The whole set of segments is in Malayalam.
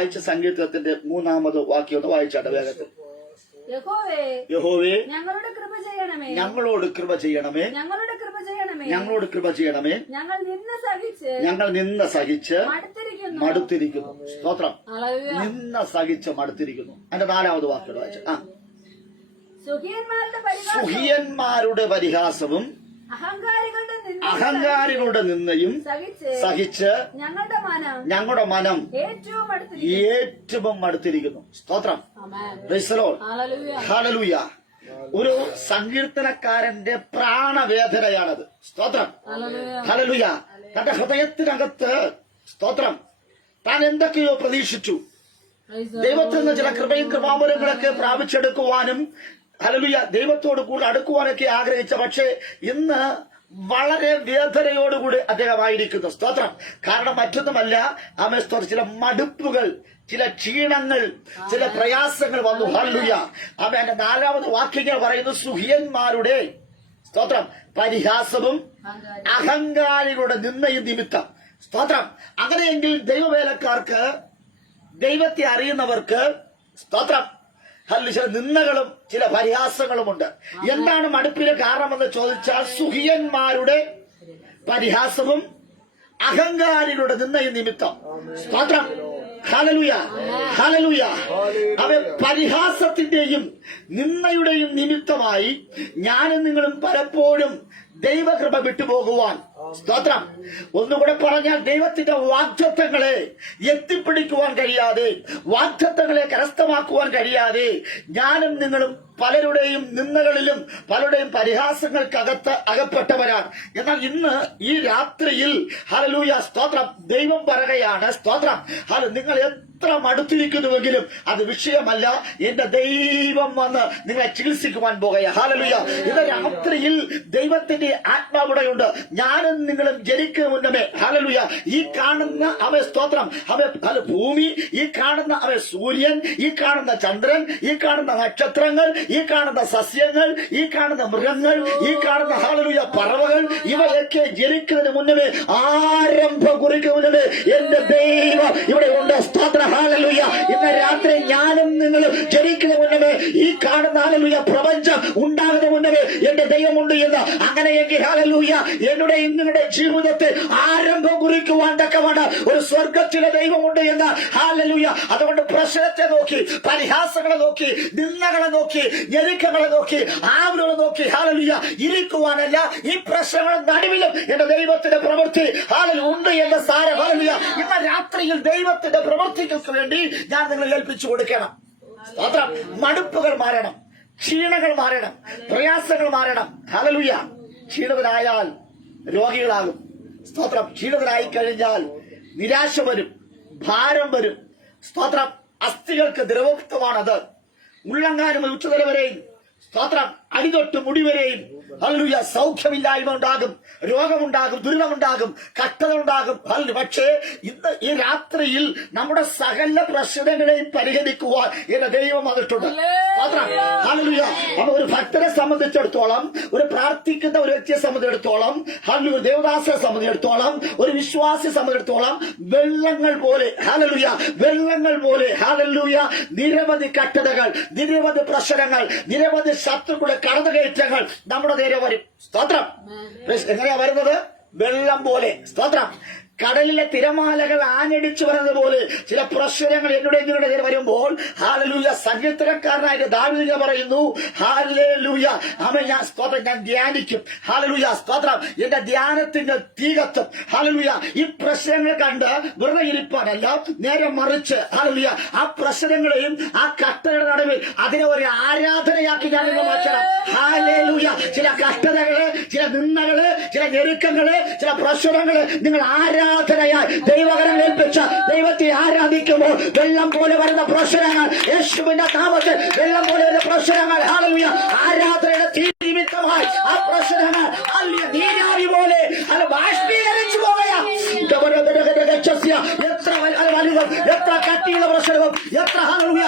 വായിച്ച സങ്കീർത്തനത്തിന്റെ 3-ാമത് വാക്യം ഒന്ന് വായിച്ചാട്ടെ വേഗത്തിൽ. യഹോവേ ഞങ്ങളോട് കൃപ ചെയ്യണമേ, ഞങ്ങളോട് കൃപ ചെയ്യണമേ, ഞങ്ങളോട് കൃപ ചെയ്യണമേ, ഞങ്ങളോട് കൃപ ചെയ്യണമേ. ഞങ്ങൾ നിന്ന സഹിച്ച് മടുത്തിരിക്കുന്നു. സ്തോത്രം. ഹല്ലേലൂയ. നിന്ന സഹിച്ച് മടുത്തിരിക്കുന്നു. അതിന്റെ 4-ാമത് വാക്യം വായിച്ച. സുഹിയന്മാരുടെ പരിഹാസവും അഹങ്കാരികളുടെ നിന്നയും സഹിച്ച് ഞങ്ങളുടെ മനം ഏറ്റവും മടുത്തിരിക്കുന്നു. സ്തോത്രം. Price the Lord. ഹല്ലേലൂയ. ഒരു സങ്കീർത്തനക്കാരന്റെ പ്രാണവേദനയാണത്. സ്തോത്രം. ഹല്ലേലൂയ. തന്റെ ഹൃദയത്തിനകത്ത് സ്തോത്രം താൻ എന്തൊക്കെയോ പ്രതീക്ഷിച്ചു. ദൈവത്തിൽ നിന്ന് ചില കൃപയും കൃപാവരങ്ങളൊക്കെ പ്രാപിച്ചെടുക്കുവാനും ഹല്ലേലൂയ ദൈവത്തോട് കൂടുതൽ അടുക്കുവാനൊക്കെ ആഗ്രഹിച്ച, പക്ഷേ ഇന്ന് വളരെ വേദനയോടുകൂടി അദ്ദേഹമായിരിക്കുന്നു. സ്തോത്രം. കാരണം മറ്റൊന്നുമല്ല, ആമേൻ സ്തോത്രം, ചില മടുപ്പുകൾ, ചില ക്ഷീണങ്ങൾ, ചില പ്രയാസങ്ങൾ വന്നു. ഹല്ലേലൂയ. ആമേൻ. 4-ാമത് വാക്യങ്ങൾ പറയുന്നു, സുഹിയന്മാരുടെ സ്തോത്രം പരിഹാസവും അഹങ്കാരികളുടെ നിന്നയും നിമിത്തം. സ്തോത്രം. അങ്ങനെയെങ്കിൽ ദൈവവേലക്കാർക്ക്, ദൈവത്തെ അറിയുന്നവർക്ക് സ്തോത്രം ചില നിന്ദകളും ചില പരിഹാസങ്ങളുമുണ്ട്. എന്താണ് മടുപ്പിന് കാരണമെന്ന് ചോദിച്ചാൽ സുഹിയന്മാരുടെ പരിഹാസവും അഹങ്കാരികളുടെ നിന്നയും നിമിത്തം. സ്തോത്രം. ഹല്ലേലൂയ. ഹല്ലേലൂയ. അവ പരിഹാസത്തിന്റെയും നിന്ദയുടെയും നിമിത്തമായി ഞാനും നിങ്ങളും പലപ്പോഴും ദൈവകൃപ വിട്ടുപോകുവാൻ. സ്തോത്രം. ഒന്നുകൂടെ പറഞ്ഞാൽ, ദൈവത്തിന്റെ വാഗ്ദത്തങ്ങളെ എത്തിപ്പിടിക്കുവാൻ കഴിയാതെ, വാഗ്ദത്തങ്ങളെ കരസ്ഥമാക്കുവാൻ കഴിയാതെ ഞാനും നിങ്ങളും പലരുടെയും നിന്ദകളിലും പലരുടെയും പരിഹാസങ്ങൾക്കകത്ത് അകപ്പെട്ടവരാണ്. എന്നാൽ ഇന്ന് ഈ രാത്രിയിൽ ഹല്ലേലൂയ സ്തോത്രം ദൈവം പറയുകയാണ്, സ്തോത്രം, നിങ്ങൾ എത്ര മടുത്തിരിക്കുന്നുവെങ്കിലും അത് വിഷയമല്ല, എന്റെ ദൈവം വന്ന് നിങ്ങളെ ചികിത്സിക്കുവാൻ പോകുക. ഹല്ലേലൂയ. ഇന്ന് രാത്രിയിൽ ദൈവത്തിന്റെ ആത്മാവുടെയുണ്ട്. ഞാനും നിങ്ങളും ജനിക്കുന്ന മുന്നമേ ഹല്ലേലൂയ ഈ കാണുന്ന സ്തോത്രം ഭൂമി, ഈ കാണുന്ന സൂര്യൻ, ഈ കാണുന്ന ചന്ദ്രൻ, ഈ കാണുന്ന നക്ഷത്രങ്ങൾ, ഈ കാണുന്ന സസ്യങ്ങൾ, ഈ കാണുന്ന മൃഗങ്ങൾ, ഈ കാണുന്ന ഹല്ലേലൂയ പറവകൾ, ഇവയൊക്കെ ജനിക്കുന്നതിന് മുന്നമേ, ആരംഭം കുറിക്കുന്ന മുന്നമേ എന്റെ ദൈവം ഇവിടെ ഉണ്ട്. സ്തോത്രം. ഹല്ലേലൂയ. ഇന്ന് രാത്രി ഞാനും നിങ്ങളും ജനിക്കുന്ന മുന്നമേ, ഈ കാണുന്ന ഹല്ലേലൂയ പ്രപഞ്ചം ഉണ്ടാകുന്ന മുന്നമേ എന്റെ ദൈവമുണ്ട് എന്ന്. അങ്ങനെയെങ്കിൽ ഹല്ലേലൂയ എന്നുടെ നിങ്ങളുടെ ജീവിതത്തിൽ ആരംഭം കുറിക്കുവാൻ തക്കവണ്ണം ഒരു സ്വർഗത്തിലെ ദൈവമുണ്ട് എന്ന്. ഹല്ലേലൂയ. അതുകൊണ്ട് പ്രശ്നത്തെ നോക്കി, പരിഹാസങ്ങളെ നോക്കി, നിന്ദകളെ നോക്കി, ഞെരുക്കങ്ങളെ നോക്കി, ആവലുകളെ നോക്കി ഹല്ലേലൂയ ഇരിക്കുവാനല്ല, ഈ പ്രശ്നങ്ങളുടെ നടുവിലും എന്റെ ദൈവത്തിന്റെ പ്രവൃത്തി ഹല്ലേലൂയ ഉണ്ട് എന്ന് സാരം. ഹല്ലേലൂയ. ഇന്ന് രാത്രിയിൽ ദൈവത്തിന്റെ പ്രവൃത്തികൾക്ക് വേണ്ടി ഞാൻ നിങ്ങളെ ഏൽപ്പിച്ചു കൊടുക്കണം. സ്തോത്രം. മടുപ്പുകൾ മാറണം, ക്ഷീണങ്ങൾ മാറണം, പ്രയാസങ്ങൾ മാറണം. ഹല്ലേലൂയ. ക്ഷീണിതരായാൽ രോഗികളാകും. സ്തോത്രം. ക്ഷീണിതരായി കഴിഞ്ഞാൽ നിരാശ വരും, ഭാരം വരും. സ്തോത്രം. അസ്ഥികൾക്ക് ദ്രവത്വമാണത്. ഉള്ളങ്കാനും ഉച്ചതല വരെയും സ്തോത്രം അടിതൊട്ട് മുടിവരെയും ഹല്ലേലൂയ സൗഖ്യമില്ലായ്മ ഉണ്ടാകും, രോഗമുണ്ടാകും, ദുരിതമുണ്ടാകും, കഷ്ടത ഉണ്ടാകും. പക്ഷേ ഇന്ന് ഈ രാത്രിയിൽ നമ്മുടെ സകല പ്രശ്നങ്ങളെയും പരിഹരിക്കുവാൻ എന്റെ ദൈവം വന്നിട്ടുണ്ട്. ഹല്ലേലൂയ. അപ്പൊ ഒരു ഭക്തനെ സംബന്ധിച്ചിടത്തോളം, ഒരു പ്രാർത്ഥിക്കുന്ന ഒരു വ്യക്തിയെ സംബന്ധിച്ചിടത്തോളം, ഹല്ലേലൂയ ദേവദാസനെ സംബന്ധിച്ചിടത്തോളം, ഒരു വിശ്വാസിയെ സംബന്ധിച്ചിടത്തോളം വെള്ളങ്ങൾ പോലെ ഹല്ലേലൂയ, വെള്ളങ്ങൾ പോലെ ഹല്ലേലൂയ നിരവധി കഷ്ടതകൾ, നിരവധി പ്രശ്നങ്ങൾ, നിരവധി ശത്രുക്കളുടെ കടന്നുകയറ്റങ്ങൾ നമ്മുടെ നേരെ വരും. സ്തോത്രം. എങ്ങനെയാ വരുന്നത്? വെള്ളം പോലെ. സ്തോത്രം. കടലിലെ തിരമാലകൾ ആഞ്ഞടിച്ചു വരുന്നത് പോലെ ചില പ്രശ്നങ്ങൾ എന്നുടെ നിങ്ങളുടെ നേരെ വരുമ്പോൾ ഹല്ലേലൂയ സങ്കീർത്തനക്കാരനായ ദാവീദ് പറയുന്നു, ഹല്ലേലൂയ ഞാൻ സ്തോത്രം, ഞാൻ ധ്യാനിക്കും. ഹല്ലേലൂയ സ്തോത്രം. എന്റെ ധ്യാനത്തിന്റെ തീ കത്തും. ഹല്ലേലൂയ. ഈ പ്രശ്നങ്ങൾ കണ്ട് വെറുതെ ഇരിപ്പാനല്ല, നേരെ മറിച്ച് ഹല്ലേലൂയ ആ പ്രശ്നങ്ങളെയും ആ കഷ്ടതയുടെ നടുവിൽ അതിനെ ഒരു ആരാധനയാക്കി ഞാൻ മാറ്റണം. ഹല്ലേലൂയ. ചില കഷ്ടതകള്, ചില നിന്ദകള്, ചില ഞെരുക്കങ്ങള്, ചില പ്രശ്നങ്ങള് നിങ്ങൾ ആരാധനയായി ദൈവകരം ഏൽപ്പിച്ച ദൈവത്തെ ആരാധിക്കുമ്പോൾ വെള്ളം പോലെ വരുന്ന പ്രശ്നങ്ങൾ, യേശുവിന്റെ നാമത്തിൽ വെള്ളം പോലെ വരുന്ന പ്രശ്നങ്ങൾ ഹല്ലേലൂയ ആരാധനയുടെ തീ നിമിത്തമായി ആ പ്രശ്നങ്ങൾ ഹല്ലേലൂയ നീരാവി പോലെ അത് ബാഷ്പീകരിച്ചു പോവുകയാണ്. എത്ര വലുതും എത്ര കട്ടിയുള്ള പ്രശ്നവും, എത്ര ഹല്ലേലൂയ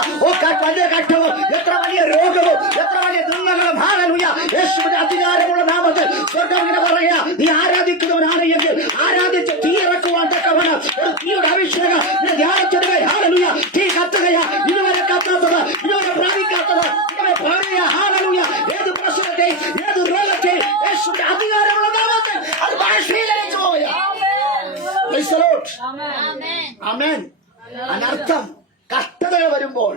വലിയ കഷ്ടവും, എത്ര വലിയ രോഗവും, എത്ര വലിയ ദുരിതങ്ങളും ഹല്ലേലൂയ യേശുവിന്റെ അധികാരമുള്ള നാമത്തിൽ സ്വർഗ്ഗം ഇങ്ങനെ പറയാ, നീ ആരാധിക്കുന്നവനാണ് എങ്കിൽ ആരാധിച്ച് തീ ഇറക്കുവാൻ തക്കവണ്ണം ഒരു തീയുടെ അഭിഷേകം ധ്യാനത്തിനുമേൽ ഹല്ലേലൂയ ആമേൻ. അനർത്ഥം കഷ്ടതകൾ വരുമ്പോൾ,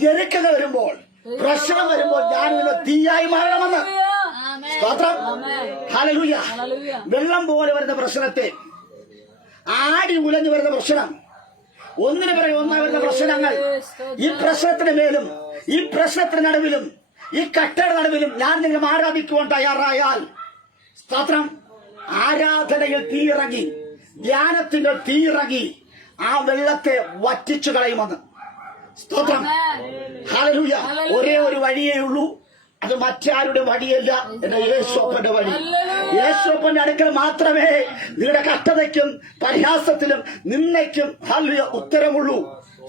ഞെരുക്കങ്ങൾ വരുമ്പോൾ, പ്രശ്നം വരുമ്പോൾ ഞാൻ ഇതിന് തീയായി മാറണമെന്ന്. സ്തോത്രം. ഹല്ലേലൂയ. വെള്ളം പോലെ വരുന്ന പ്രശ്നത്തെ, ആടി ഉലഞ്ഞു വരുന്ന പ്രശ്നം, ഒന്നിനു പിറകെ ഒന്നായി വരുന്ന പ്രശ്നങ്ങൾ, ഈ പ്രശ്നത്തിന് മേലും ഈ പ്രശ്നത്തിന് നടുവിലും ഈ കട്ടയുടെ നടുവിലും ഞാൻ നിങ്ങൾ ആരാധിക്കുവാൻ തയ്യാറായാൽ, സ്തോത്രം, ആരാധനയിൽ തീയിറങ്ങി, ധ്യാനത്തിന്റെ തീയിറങ്ങി ആ വെള്ളത്തെ വറ്റിച്ചു കളയുമെന്ന്. സ്തോത്രം. ഹല്ലേലൂയ. ഒരേ ഒരു വഴിയേ ഉള്ളൂ, അത് മറ്റാരുടെ വഴിയല്ല, എന്റെ യേശുപ്പന്റെ വഴി. യേശുപ്പന്റെ അടുക്കൽ മാത്രമേ നിങ്ങളുടെ കഷ്ടതയ്ക്കും പരിഹാസത്തിലും നിന്നയ്ക്കും ഹല്ലേലൂയ ഉത്തരമുള്ളൂ.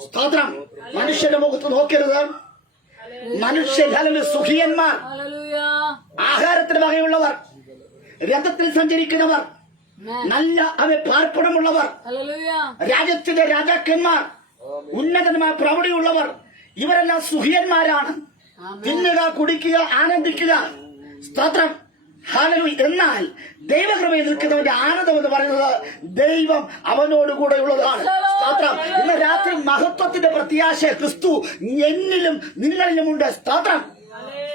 സ്തോത്രം. മനുഷ്യന്റെ മുഖത്ത് നോക്കരുത്. മനുഷ്യൻ ഹല്ലേലൂയ സുഖിയന്മാർ, ആഹാരത്തിന് വകയുള്ളവർ, രഥത്തിൽ സഞ്ചരിക്കുന്നവർ, നല്ല പാർപ്പിടമുള്ളവർ, രാജ്യത്തിന്റെ രാജാക്കന്മാർ, ഉന്നതമായ പ്രൗഢിയുള്ളവർ, ഇവരെല്ലാം സുഖിയന്മാരാണ്. തിന്നുക, കുടിക്കുക, ആനന്ദിക്കുക. സ്തോത്രം. ഹല്ലേലൂയ. എന്നാൽ ദൈവകൃപയിൽ നിൽക്കുന്നവന്റെ ആനന്ദം എന്ന് പറയുന്നത് ദൈവം അവനോടുകൂടെ ഉള്ളതാണ്. സ്തോത്രം. ഇന്ന് രാത്രി മഹത്വത്തിന്റെ പ്രത്യാശ ക്രിസ്തു എന്നിലും നിങ്ങളിലുമുണ്ട്. സ്തോത്രം.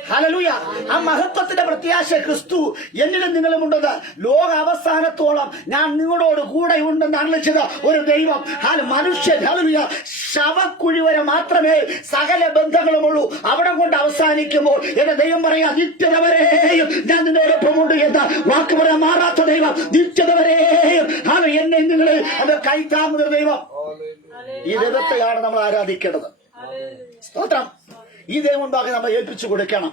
ഹല്ലേലൂയ. ആ മഹത്വത്തിന്റെ പ്രത്യാശ ക്രിസ്തു എന്നിലും നിങ്ങളുമുണ്ടെന്ന്, ലോക അവസാനത്തോളം ഞാൻ നിങ്ങളോട് കൂടെ ഉണ്ടെന്ന് അരുളിച്ചത് ഒരു ദൈവം. മനുഷ്യൻ ഹല്ലേലൂയ ശവക്കുഴി വരെ മാത്രമേ സകല ബന്ധങ്ങളുമുള്ളൂ. അവിടെ കൊണ്ട് അവസാനിക്കുമ്പോൾ എന്റെ ദൈവം പറയാ, നിത്യത വരെയും ഞാൻ നിന്നോടൊപ്പമുണ്ട് എന്ന വാക്ക് പറയാൻ മാറാത്ത ദൈവം, നിത്യത വരെയും എന്നെ നിങ്ങളെ അത് കൈത്താങ്ങുന്ന ദൈവം. ഈ ദൈവത്തെയാണ് നമ്മൾ ആരാധിക്കേണ്ടത്. സ്തോത്രം. ഈ ദൈവം മുൻപാകെ നമ്മൾ ഏൽപ്പിച്ചു കൊടുക്കണം.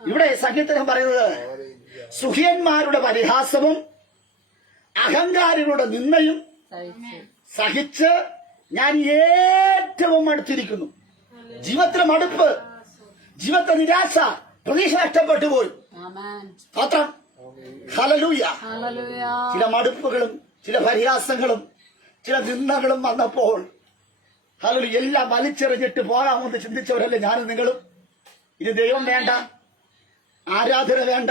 ഇവിടെ സംഗീതം പറയുന്നത്, സുഖിയന്മാരുടെ പരിഹാസവും അഹങ്കാരികളുടെ നിന്നയും സഹിച്ച് ഞാൻ ഏറ്റവും അടുത്തിരിക്കുന്നു. ജീവിതത്തിലെ മടുപ്പ്, ജീവിതത്തിലെ നിരാശ, പ്രതീക്ഷ നഷ്ടപ്പെട്ടു പോയി. സ്തോത്രം. ഹല്ലേലൂയ. ചില മടുപ്പുകളും ചില പരിഹാസങ്ങളും ചില നിന്ദകളും വന്നപ്പോൾ ഹല്ലേലൂയ എല്ലാം വലിച്ചെറിഞ്ഞിട്ട് പോകാമെന്ന് ചിന്തിച്ചവരല്ലേ ഞാനും നിങ്ങളും. ഇനി ദൈവം വേണ്ട, ആരാധന വേണ്ട,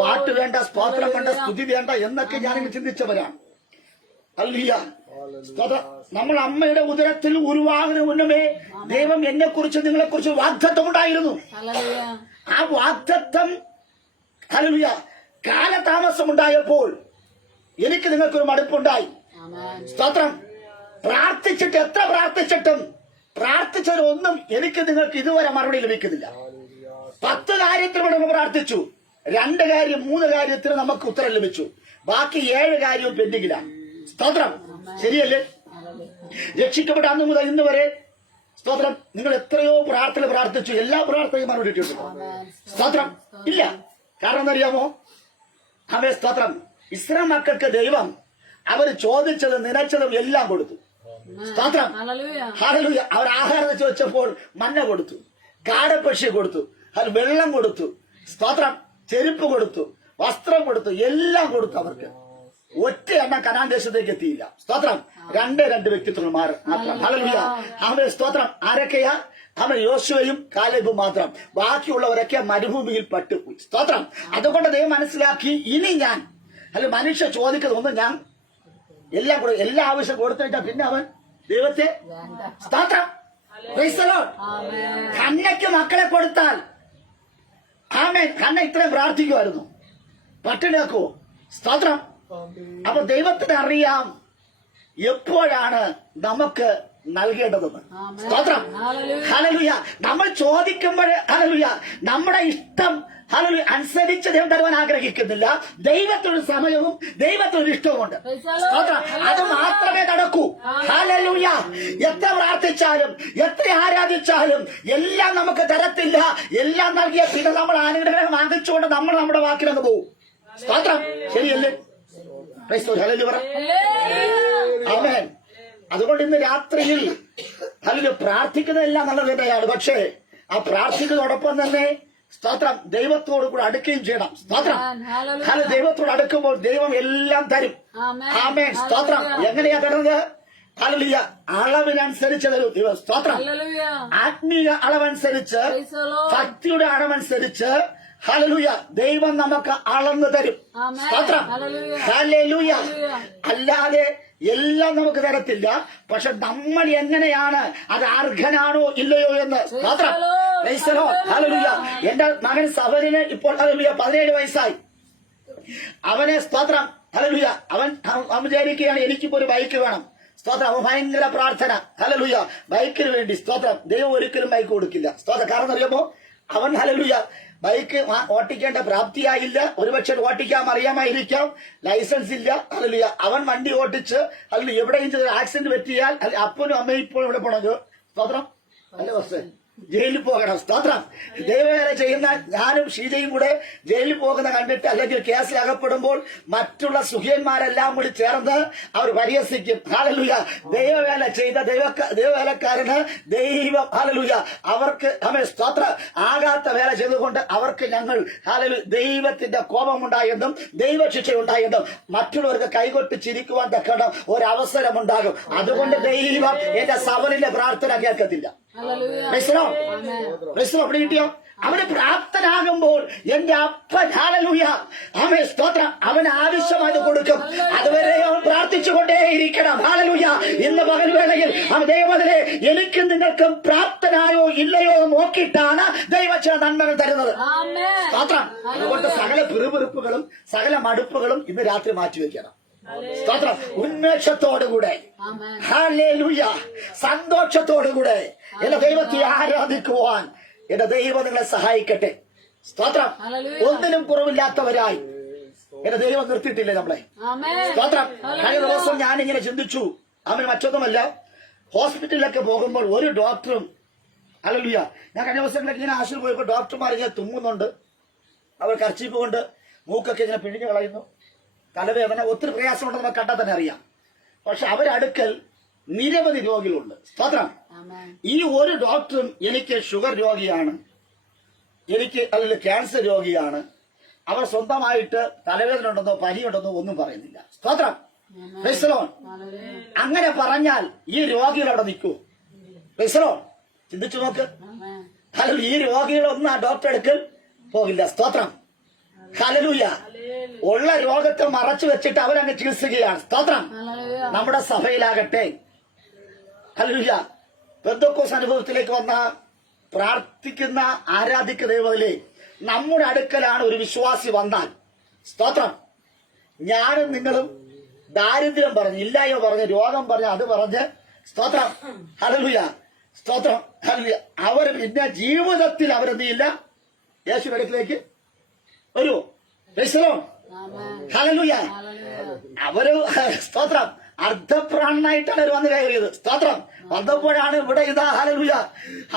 പാട്ട് വേണ്ട, സ്തോത്രം വേണ്ട, സ്തുതി വേണ്ട എന്നൊക്കെ ഞാനിങ്ങനെ ചിന്തിച്ചവരാണ്. ഹല്ലേലൂയ. നമ്മൾ അമ്മയുടെ ഉദരത്തിൽ ഉരുവാകുന്ന മുന്നമേ ദൈവം എന്നെ കുറിച്ച് നിങ്ങളെ കുറിച്ച് വാഗ്ദത്തം ഉണ്ടായിരുന്നു. ആ വാഗ്ദത്തം ഹല്ലേലൂയ കാലതാമസം ഉണ്ടായപ്പോൾ എനിക്ക് നിങ്ങൾക്കൊരു മടുപ്പുണ്ടായി. സ്തോത്രം. പ്രാർത്ഥിച്ചിട്ട് എത്ര പ്രാർത്ഥിച്ചിട്ടും പ്രാർത്ഥിച്ചതൊന്നും എനിക്ക് നിങ്ങൾക്ക് ഇതുവരെ മറുപടി ലഭിക്കുന്നില്ല. 10 കാര്യത്തിൽ നമ്മൾ പ്രാർത്ഥിച്ചു, 2 കാര്യം 3 കാര്യത്തിന് നമുക്ക് ഉത്തരം ലഭിച്ചു, ബാക്കി 7 കാര്യവും പെൻഡിങ്ങിലാണ്. സ്തോത്രം. ശരിയല്ലേ? രക്ഷിക്കപ്പെട്ട അന്ന് മുതൽ ഇന്ന് വരെ സ്തോത്രം നിങ്ങൾ എത്രയോ പ്രാർത്ഥന പ്രാർത്ഥിച്ചു, എല്ലാ പ്രാർത്ഥനയും മറുപടി കിട്ടുന്നു. സ്തോത്രം. ഇല്ല. കാരണം എന്നറിയാമോ? അവേ സ്തോത്രം. ഇസ്രായേൽ മക്കൾക്ക് ദൈവം അവർ ചോദിച്ചതും നനച്ചതും എല്ലാം കൊടുത്തു. സ്തോത്രം. ഹല്ലേലൂയ. അവർ ആഹാരം ചോദിച്ചപ്പോൾ മഞ്ഞ കൊടുത്തു, കാടപ്പക്ഷി കൊടുത്തു, വെള്ളം കൊടുത്തു, സ്തോത്രം, ചെരുപ്പ് കൊടുത്തു, വസ്ത്രം കൊടുത്തു, എല്ലാം കൊടുത്തു. അവർക്ക് ഒറ്റ എണ്ണം കനാൻ ദേശത്തേക്ക് എത്തിയില്ല. സ്തോത്രം. 2 വ്യക്തിത്വങ്ങൾ മാത്രം. ഹല്ലേലൂയ. അവൻ സ്തോത്രം. ആരൊക്കെയാ? അവൻ യോശുവയും കാലേബും മാത്രം. ബാക്കിയുള്ളവരൊക്കെ മരുഭൂമിയിൽ പട്ടുപോയി. സ്തോത്രം. അതുകൊണ്ട് ദൈവം മനസ്സിലാക്കി, ഇനി ഞാൻ അല്ല മനുഷ്യ ചോദിക്കുന്നതൊന്നും ഞാൻ എല്ലാം കൂടെ എല്ലാ ആവശ്യം കൊടുത്തിട്ടാ പിന്നെ അവൻ ദൈവത്തെ. സ്തോത്രം. കന്നയ്ക്ക് മക്കളെ കൊടുത്താൽ ആമേൻ. കന്ന ഇത്രയും പ്രാർത്ഥിക്കുമായിരുന്നു, പട്ടിണിയാക്കുവോ? സ്തോത്രം. അപ്പൊ ദൈവത്തിന് അറിയാം എപ്പോഴാണ് നമുക്ക് നൽകേണ്ടതെന്ന്. സ്തോത്രം. ഹല്ലേലൂയ. നമ്മൾ ചോദിക്കുമ്പോൾ ഹല്ലേലൂയ നമ്മുടെ ഇഷ്ടം ഹല്ലേലൂയ അനുസരിച്ച് ദൈവം തരുവാൻ ആഗ്രഹിക്കുന്നില്ല. ദൈവത്തിനൊരു സമയവും ദൈവത്തിനൊരു ഇഷ്ടവുമുണ്ട്. സ്തോത്രം. അത് മാത്രമേ നടക്കൂ. ഹല്ലേലൂയ. എത്ര പ്രാർത്ഥിച്ചാലും എത്ര ആരാധിച്ചാലും എല്ലാം നമുക്ക് തരത്തില്ല. എല്ലാം നൽകിയ പിന്നെ നമ്മൾ അനുഗ്രഹം വാങ്ങിച്ചുകൊണ്ട് നമ്മൾ നമ്മുടെ വാക്കിലങ്ങ് പോകും. സ്തോത്രം. ശരിയല്ലേ? ആമേൻ. അതുകൊണ്ട് ഇന്ന് രാത്രിയിൽ അല്ലെങ്കിൽ പ്രാർത്ഥിക്കുന്നതെല്ലാം നല്ലത് തന്നെയാണ്. പക്ഷേ ആ പ്രാർത്ഥിക്കുന്നതോടൊപ്പം തന്നെ സ്തോത്രം ദൈവത്തോട് കൂടെ അടുക്കുകയും ചെയ്യണം. സ്തോത്രം. ദൈവത്തോട് അടുക്കുമ്പോൾ ദൈവം എല്ലാം തരും. ആമേൻ. സ്തോത്രം. എങ്ങനെയാ തരുന്നത്? ഹല്ലേലൂയ. അളവിനനുസരിച്ച് തരും ദൈവം. സ്തോത്രം. ആത്മീയ അളവനുസരിച്ച്, ഭക്തിയുടെ അളവനുസരിച്ച് ഹല്ലേലൂയ, ദൈവം നമുക്ക് അളന്നു തരും. സ്തോത്രം. ഹല്ലേലൂയ. അല്ലാതെ എല്ലാം നമുക്ക് തരത്തില്ല. പക്ഷെ നമ്മൾ എങ്ങനെയാണ്, അത് അർഹനാണോ ഇല്ലയോ എന്ന്. സ്തോത്രം. Price the Lord. ഹല്ലേലൂയ. എന്റെ മകൻ സഫറിന് ഇപ്പോൾ ഹല്ലേലൂയ 17 വയസ്സായി. അവനെ സ്തോത്രം ഹല്ലേലൂയ അവൻ വിചാരിക്കുകയാണ് എനിക്കിപ്പോ ഒരു ബൈക്ക് വേണം. സ്തോത്രം. അവൻ ഭയങ്കര പ്രാർത്ഥന. ഹല്ലേലൂയ ബൈക്കിന് വേണ്ടി. സ്തോത്രം. ദൈവം ഒരിക്കലും ബൈക്ക് കൊടുക്കില്ല. സ്തോത്രം. കാരണം അറിയാമോ, അവൻ ഹല്ലേലൂയ ബൈക്ക് ഓട്ടിക്കേണ്ട പ്രാപ്തിയായില്ല. ഒരുപക്ഷെ ഓട്ടിക്കാൻ അറിയാമായിരിക്കാം, ലൈസൻസ് ഇല്ല. ഹല്ലേലൂയ അവൻ വണ്ടി ഓട്ടിച്ച് ഹല്ലേലൂയ എവിടെയും ആക്സിഡന്റ് പറ്റിയാൽ അപ്പനും അമ്മയും ഇപ്പോൾ ഇവിടെ പോണത്. സ്തോത്രം. അല്ല ബസ് ജയിലിൽ പോകണം. സ്തോത്രം. ദൈവവേല ചെയ്യുന്ന ഞാനും ഷീജയും കൂടെ ജയിലിൽ പോകുന്ന കണ്ടിട്ട്, അല്ലെങ്കിൽ കേസിൽ അകപ്പെടുമ്പോൾ മറ്റുള്ള സുഖ്യന്മാരെല്ലാം കൂടി ചേർന്ന് അവർ പരിഹസിക്കും. ഹല്ലേലൂയ ദൈവവേല ചെയ്ത ദൈവവേലക്കാരന് ദൈവം ഹല്ലേലൂയ അവർക്ക് സ്തോത്ര ആകാത്ത വേല ചെയ്തുകൊണ്ട് അവർക്ക് ഞങ്ങൾ ഹല്ലേലൂയ ദൈവത്തിന്റെ കോപമുണ്ടായെന്നും ദൈവശിക്ഷ ഉണ്ടായെന്നും മറ്റുള്ളവർക്ക് കൈകൊട്ടി ചിരിക്കുവാൻ തക്കണം ഒരവസരമുണ്ടാകും. അതുകൊണ്ട് ദൈവം എന്റെ സവലിന്റെ പ്രാർത്ഥന കേൾക്കത്തില്ല. കിട്ടിയോ? അവന് പ്രാപ്തനാകുമ്പോൾ എന്റെ അപ്പൻ ഹല്ലേലൂയ അവൻ സ്തോത്രം അവന് ആവശ്യമായത് കൊടുക്കും. അതുവരെ അവൻ പ്രാർത്ഥിച്ചുകൊണ്ടേയിരിക്കണം. ഹല്ലേലൂയ ഇന്ന് പകൽവേളയിൽ അവൻ ദൈവത്തിലെ എനിക്കും നിങ്ങൾക്കും പ്രാപ്തനായോ ഇല്ലയോ നോക്കിയിട്ടാണ് ദൈവം ചില നന്മകൾ തരുന്നത്. സ്തോത്രം. അതുകൊണ്ട് സകല പിറുപിറുപ്പുകളും സകല മടുപ്പുകളും ഇന്ന് രാത്രി മാറ്റിവെക്കണം. സ്തോത്രം. ഉന്മേഷത്തോടുകൂടെ ഹല്ലേലൂയ സന്തോഷത്തോടുകൂടെ എന്റെ ദൈവത്തെ ആരാധിക്കുവാൻ എന്റെ ദൈവം നിങ്ങളെ സഹായിക്കട്ടെ. സ്തോത്രം. ഒന്നിനും കുറവില്ലാത്തവരായി എന്റെ ദൈവം നിർത്തിയിട്ടില്ലേ നമ്മളെ. സ്തോത്രം. കഴിഞ്ഞ ദിവസം ഞാനിങ്ങനെ ചിന്തിച്ചു. അവന് മറ്റൊന്നുമല്ല, ഹോസ്പിറ്റലിലൊക്കെ പോകുമ്പോൾ ഒരു ഡോക്ടറും ഹല്ലേലൂയ ഞാൻ കഴിഞ്ഞ ദിവസങ്ങളിലൊക്കെ ഇങ്ങനെ ആശുപത്രി പോയപ്പോൾ ഡോക്ടർമാർ ഇങ്ങനെ തുമ്മുന്നുണ്ട്. അവർ കർച്ചീപ്പ് കൊണ്ട് മൂക്കൊക്കെ ഇങ്ങനെ പിഴിഞ്ഞു കളയുന്നു. തലവേദന ഒത്തിരി പ്രയാസമുണ്ടെന്ന് നമുക്ക് കണ്ടാൽ തന്നെ അറിയാം. പക്ഷെ അവരടുക്കൽ നിരവധി രോഗികളുണ്ട്. സ്തോത്രം. ഈ ഒരു ഡോക്ടറും എനിക്ക് ഷുഗർ രോഗിയാണ്, എനിക്ക് അല്ലെങ്കിൽ ക്യാൻസർ രോഗിയാണ്, അവർ സ്വന്തമായിട്ട് തലവേദന ഉണ്ടെന്നോ പനിയുണ്ടെന്നോ ഒന്നും പറയുന്നില്ല. സ്തോത്രം. Price the Lord. അങ്ങനെ പറഞ്ഞാൽ ഈ രോഗികൾ അവിടെ നിൽക്കൂ. Price the Lord. ചിന്തിച്ചു നോക്ക്. ഹല്ലേലൂയ ഈ രോഗികളൊന്നും ആ ഡോക്ടർ അടുക്കൽ പോകില്ല. സ്തോത്രം. ഹല്ലേലൂയ ഉള്ള രോഗത്തെ മറച്ചു വെച്ചിട്ട് അവരങ്ങ് ചികിത്സിക്കുകയാണ്. സ്തോത്രം. നമ്മുടെ സഭയിലാകട്ടെ ഹല്ലേലൂയ പെന്തക്കോസ്ത് അനുഭവത്തിലേക്ക് വന്ന പ്രാർത്ഥിക്കുന്ന ആരാധിക്കുന്ന ദൈവത്തിലെ നമ്മുടെ അടുക്കലാണ് ഒരു വിശ്വാസി വന്നാൽ, സ്തോത്രം, ഞാനും നിങ്ങളും ദാരിദ്ര്യം പറഞ്ഞ് ഇല്ലായ്മ പറഞ്ഞ് രോഗം പറഞ്ഞ് അത് പറഞ്ഞ് സ്തോത്രം ഹല്ലേലൂയ സ്തോത്രം ഹല്ലേലൂയ അവർ പിന്നെ ജീവിതത്തിൽ അവരെന്തിയില്ല യേശുവിന്റെ അടുക്കിലേക്ക് വരുമോ? ഹല്ലേലൂയ അവര് സ്തോത്രം അർദ്ധപ്രാണനായിട്ടാണ് അവർ വന്ന് കയറിയത്. സ്തോത്രം. വന്നപ്പോഴാണ് ഇവിടെ ഇതാ ഹല്ലേലൂയ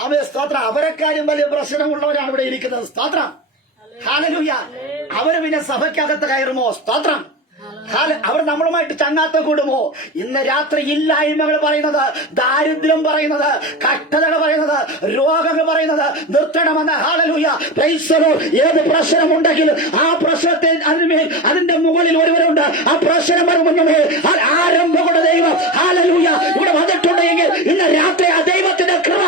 അവരെ സ്തോത്രം അവരെക്കാരും വലിയ പ്രശ്നമുള്ളവരാണ് ഇവിടെ ഇരിക്കുന്നത്. സ്തോത്രം. ഹല്ലേലൂയ അവര് പിന്നെ സഭയ്ക്കകത്ത് കയറുമോ? സ്തോത്രം. അവർ നമ്മളുമായിട്ട് ചങ്ങാത്തം കൂടുമോ? ഇന്ന് രാത്രി ഇല്ലായ്മകൾ പറയുന്നത്, ദാരിദ്ര്യം പറയുന്നത്, കഷ്ടതകൾ പറയുന്നത്, രോഗങ്ങൾ പറയുന്നത് നിർത്തണമെന്ന്. Hallelujah praise the Lord. ഏത് പ്രശ്നമുണ്ടെങ്കിലും ആ പ്രശ്നത്തെ അതിന്റെ മുകളിൽ ഒരുവരുണ്ട്. ആ പ്രശ്നം മുന്നമേ ആരംഭം കൊണ്ട് ദൈവം ഹല്ലേലൂയ ഇവിടെ വന്നിട്ടുണ്ടെങ്കിൽ ഇന്ന് രാത്രി ആ ദൈവത്തിന്റെ കൃപ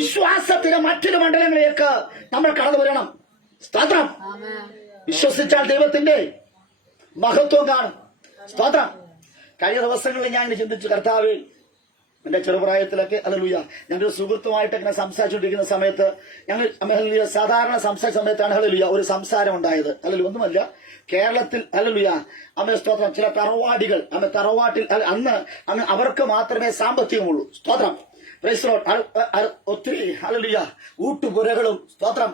വിശ്വാസത്തിന് മറ്റൊരു മണ്ഡലങ്ങളിലേക്ക് നമ്മൾ കടന്നു വരണം. സ്തോത്രം. വിശ്വസിച്ചാൽ ദൈവത്തിന്റെ മഹത്വം കാണും. സ്തോത്രം. കഴിഞ്ഞ ദിവസങ്ങളിൽ ഞാൻ ചിന്തിച്ചു, കർത്താവ് എന്റെ ചെറുപ്രായത്തിലൊക്കെ ഹല്ലേലൂയ ഞങ്ങൾ സുഹൃത്തുമായിട്ട് ഇങ്ങനെ സംസാരിച്ചുകൊണ്ടിരിക്കുന്ന സമയത്ത് ഞങ്ങൾ സാധാരണ സംസാരിച്ച സമയത്താണ് ഹല്ലേലൂയ ഒരു സംസാരം ഉണ്ടായത്. ഹല്ലേലൂയ ഒന്നുമല്ല, കേരളത്തിൽ ഹല്ലേലൂയ സ്തോത്രം ചില തറവാടികൾ തറവാട്ടിൽ അന്ന് അവർക്ക് മാത്രമേ സാമ്പത്തികമുള്ളൂ. സ്തോത്രം. Price the Lord. ഒത്തിരി ഹല്ലേലൂയ ഊട്ടുപുരകളും സ്തോത്രം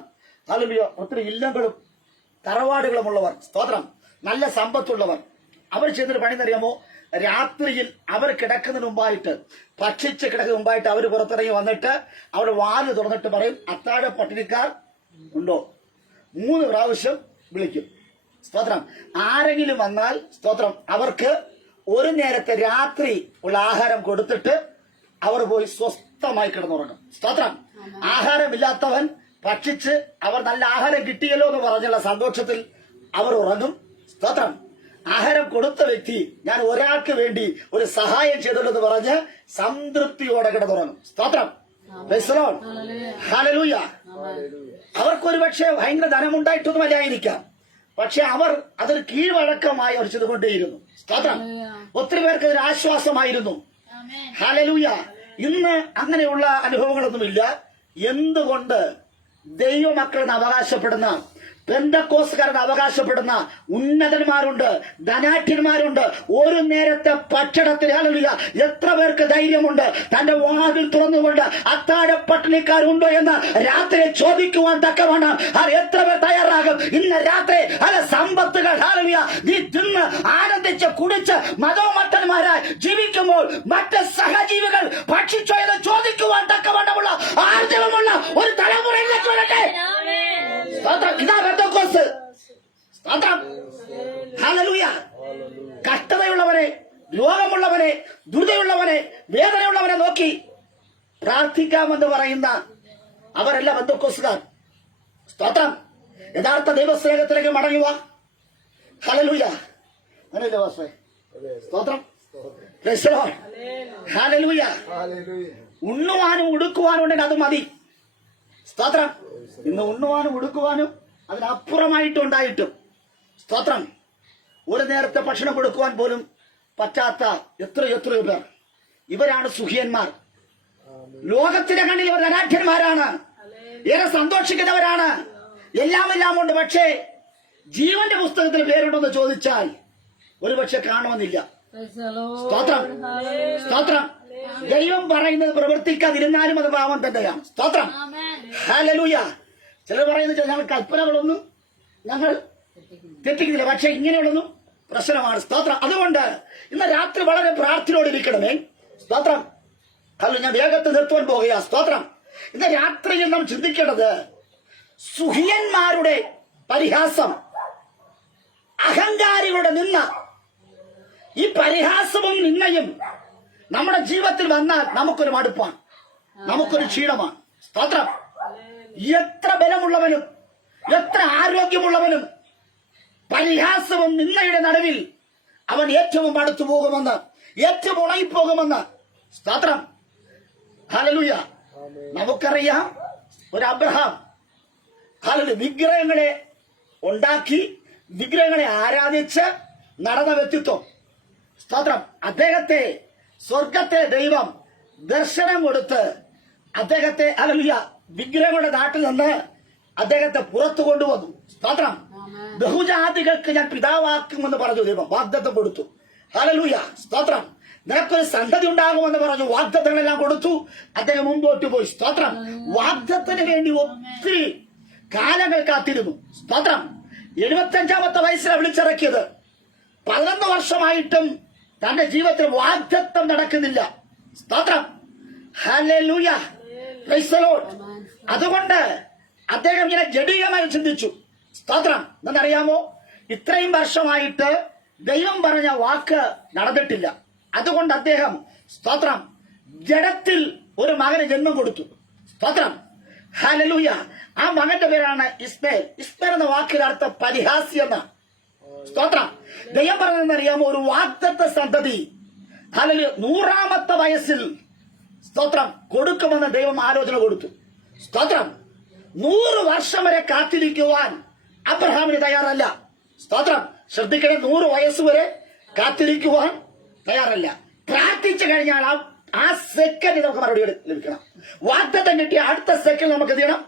ഹല്ലേലൂയ ഒത്തിരി ഇല്ലങ്ങളും തറവാടുകളുമുള്ളവർ. സ്തോത്രം. നല്ല സമ്പത്തുള്ളവർ. അവർ ചെയ്തൊരു പണി അറിയാമോ? രാത്രിയിൽ അവർ കിടക്കുന്നതിന് മുമ്പായിട്ട് ഭക്ഷിച്ച് കിടക്കുന്നതിന് മുമ്പായിട്ട് അവർ പുറത്തിറങ്ങി വന്നിട്ട് അവിടെ വാല് തുറന്നിട്ട് പറയും, അത്താഴ പട്ടിണിക്കാർ ഉണ്ടോ? 3 പ്രാവശ്യം വിളിക്കും. സ്തോത്രം. ആരെങ്കിലും വന്നാൽ സ്തോത്രം അവർക്ക് ഒരു നേരത്തെ രാത്രി ഉള്ള ആഹാരം കൊടുത്തിട്ട് അവർ പോയി സ്വസ്ഥമായി കിടന്നുറങ്ങും. സ്തോത്രം. ആഹാരമില്ലാത്തവൻ ഭക്ഷിച്ച് അവർ നല്ല ആഹാരം കിട്ടിയല്ലോ എന്ന് പറഞ്ഞുള്ള സന്തോഷത്തിൽ അവർ ഉറങ്ങും. സ്തോത്രം. ആഹാരം കൊടുത്ത വ്യക്തി ഞാൻ ഒരാൾക്ക് വേണ്ടി ഒരു സഹായം ചെയ്തല്ലോ എന്ന് പറഞ്ഞ് സംതൃപ്തിയോടെ കിടന്നുറങ്ങും. സ്തോത്രം. Praise the Lord. ഹല്ലേലൂയ. അവർക്കൊരു പക്ഷേ ഭയങ്കര ധനമുണ്ടായിട്ടൊന്നും അല്ലായിരിക്കാം, പക്ഷെ അവർ അതൊരു കീഴ്വഴക്കമായി അവർ ചെയ്തുകൊണ്ടേയിരുന്നു. സ്തോത്രം. ഒത്തിരി പേർക്ക് അതൊരു ആശ്വാസമായിരുന്നു. ഹല്ലേലൂയ. ഇന്ന് അങ്ങനെയുള്ള അനുഭവങ്ങളൊന്നുമില്ല. എന്തുകൊണ്ട്? ദൈവമക്കളെന്ന് അവകാശപ്പെടുന്ന, പെന്തക്കോസ്തുകാരെന്ന് അവകാശപ്പെടുന്ന ഉന്നതന്മാരുണ്ട്, ധനാഠ്യന്മാരുണ്ട്. ഒരു നേരത്തെ ഭക്ഷണത്തിന് ഹല്ലേലൂയ എത്ര പേർക്ക് ധൈര്യമുണ്ട് തന്റെ വാതിൽ തുറന്നുകൊണ്ട് അത്താഴ പട്ടിണിക്കാരുണ്ടോ എന്ന് രാത്രി ചോദിക്കുവാൻ തക്കവണ്ണം എത്ര പേർ തയ്യാറാകും? ഇന്ന് രാത്രി സമ്പത്തുകൾ ഹല്ലേലൂയ നീ തിന്ന് ആനന്ദിച്ച് കുടിച്ച് മതോമത്തന്മാരായി ജീവിക്കുമ്പോൾ മറ്റ് സഹജീവികൾ ഭക്ഷിച്ചോ എന്ന് ചോദിക്കുവാൻ തക്കവണ്ണമുള്ള ആർജവമുള്ള ഒരു തലമുറയിലേക്ക് വരട്ടെ. ഇതാ പെന്തക്കോസ്ത്. സ്തോത്രം. ഹല്ലേലൂയ. കഷ്ടതയുള്ളവനെ, രോഗമുള്ളവനെ, ദുരിതയുള്ളവനെ, വേദനയുള്ളവനെ നോക്കി പ്രാർത്ഥിക്കാമെന്ന് പറയുന്ന അവരല്ല പെന്തക്കോസ്തുകാർ. സ്തോത്രം. യഥാർത്ഥ ദൈവസ്നേഹത്തിലേക്ക് മടങ്ങുക. ഹല്ലേലൂയ. അങ്ങനെയല്ലേ വാസേ? സ്തോത്രം. Price the Lord. ഹല്ലേലൂയ. ഉണ്ണുവാനും ഉടുക്കുവാനും ഉണ്ടെങ്കിൽ അത് മതി. സ്തോത്രം. ഇന്ന് ഉണ്ണുവാനും ഉടുക്കുവാനും അതിനപ്പുറമായിട്ടുണ്ടായിട്ടും സ്തോത്രം ഒരു നേരത്തെ ഭക്ഷണം കൊടുക്കുവാൻ പോലും പറ്റാത്ത എത്രയോ പേർ. ഇവരാണ് സുഖിയന്മാർ. ലോകത്തിന്റെ കണ്ണിൽ ഇവർ ധനാഠ്യന്മാരാണ്, ഏറെ സന്തോഷിക്കുന്നവരാണ്, എല്ലാം ഉണ്ട്. പക്ഷേ ജീവന്റെ പുസ്തകത്തിൽ പേരുണ്ടെന്ന് ചോദിച്ചാൽ ഒരുപക്ഷെ കാണുമെന്നില്ല. സ്തോത്രം. സ്തോത്രം. ദൈവം പറയുന്നത് പ്രവർത്തിക്കാതിരുന്നാലും അത് പാപം തന്നെയാണ്. സ്തോത്രം. ഹല്ലേലൂയ. ചിലർ പറയുന്നത് ഞങ്ങൾ കൽപ്പനകളൊന്നും ഞങ്ങൾ തെറ്റിക്കുന്നില്ല, പക്ഷെ ഇങ്ങനെയുള്ളതും പ്രശ്നമാണ്. സ്തോത്രം. അതുകൊണ്ട് ഇന്ന് രാത്രി വളരെ പ്രാർത്ഥനയോടിരിക്കണമേ. സ്തോത്രം. അല്ല, ഞാൻ വേഗത്തിൽ നിർത്തുവാൻ പോകുക. സ്തോത്രം. ഇന്ന് രാത്രിയിൽ നാം ചിന്തിക്കേണ്ടത് സുഖിയന്മാരുടെ പരിഹാസം, അഹങ്കാരികളുടെ നിന്ന. ഈ പരിഹാസവും നിന്നയും നമ്മുടെ ജീവിതത്തിൽ വന്നാൽ നമുക്കൊരു മടുപ്പാണ്, നമുക്കൊരു ക്ഷീണമാണ്. സ്തോത്രം. എത്ര ബലമുള്ളവനും എത്ര ആരോഗ്യമുള്ളവനും പരിഹാസവും നിന്നയുടെ നടുവിൽ അവൻ ഏറ്റവും മടുത്തു പോകുമെന്ന്, ഏറ്റവും ഉണങ്ങിപ്പോകുമെന്ന്. സ്തോത്രം. ഹല്ലേലൂയ. നമുക്കറിയാം ഒരു അബ്രഹാം ഹല്ലേലൂയ വിഗ്രഹങ്ങളെ ഉണ്ടാക്കി വിഗ്രഹങ്ങളെ ആരാധിച്ച് നടന്ന വ്യക്തിത്വം. സ്തോത്രം. അദ്ദേഹത്തെ സ്വർഗത്തെ ദൈവം ദർശനം കൊടുത്ത് അദ്ദേഹത്തെ ഹല്ലേലൂയ വിഗ്രഹങ്ങളുടെ നാട്ടിൽ നിന്ന് അദ്ദേഹത്തെ പുറത്തു കൊണ്ടുവന്നു. സ്തോത്രം. ബഹുജാതികൾക്ക് ഞാൻ പിതാവാക്കുമെന്ന് പറഞ്ഞു ദൈവം വാഗ്ദത്തം കൊടുത്തു. ഹല്ലേലൂയ. സ്തോത്രം. നിനക്കൊരു സന്തതി ഉണ്ടാകുമെന്ന് പറഞ്ഞു വാഗ്ദത്തങ്ങളെല്ലാം കൊടുത്തു. അദ്ദേഹം മുമ്പോട്ട് പോയി. സ്തോത്രം. വാഗ്ദത്തിന് വേണ്ടി ഒത്തിരി കാലങ്ങൾ കാത്തിരുന്നു. സ്തോത്രം. 75-ാമത്തെ വയസ്സിലാണ് വിളിച്ചിറക്കിയത്. 11 വർഷമായിട്ടും തന്റെ ജീവിതത്തിൽ വാഗ്ദത്തം നടക്കുന്നില്ല. സ്തോത്രം. ഹല്ലേലൂയ. Praise the Lord. അതുകൊണ്ട് അദ്ദേഹം ഇങ്ങനെ ജഡീയമായി ചിന്തിച്ചു. സ്തോത്രം. എന്നറിയാമോ, ഇത്രയും വർഷമായിട്ട് ദൈവം പറഞ്ഞ വാക്ക് നടന്നിട്ടില്ല. അതുകൊണ്ട് അദ്ദേഹം സ്തോത്രം ജഡത്തിൽ ഒരു മകന് ജന്മം കൊടുത്തു. സ്തോത്രം. ഹല്ലേലൂയ. ആ മകന്റെ പേരാണ് ഇസ്മേൽ. ഇസ്മേൽ എന്ന വാക്കിന്റെ അർത്ഥം പരിഹാസി എന്നാണ്. സ്തോത്രം. ദൈവം പറഞ്ഞതെന്നറിയാമോ, ഒരു വാഗ്ദത്ത സന്തതി ഹല്ലേലൂയ 100-ാമത്തെ വയസ്സിൽ സ്തോത്രം കൊടുക്കുമെന്ന് ദൈവം ആലോചന കൊടുത്തു. സ്തോത്രം. 100 വർഷം വരെ കാത്തിരിക്കുവാൻ അബ്രഹാമിന് തയ്യാറല്ല. സ്തോത്രം. ശ്രദ്ധിക്കണം, 100 വയസ്സ് വരെ കാത്തിരിക്കുവാൻ തയ്യാറല്ല. പ്രാർത്ഥിച്ചു കഴിഞ്ഞാൽ ആ സെക്കൻഡ് നമുക്ക് മറുപടി ലഭിക്കണം. വാഗ്ദത്തം കിട്ടിയ അടുത്ത സെക്കൻഡ് നമുക്ക് എന്ത് ചെയ്യണം?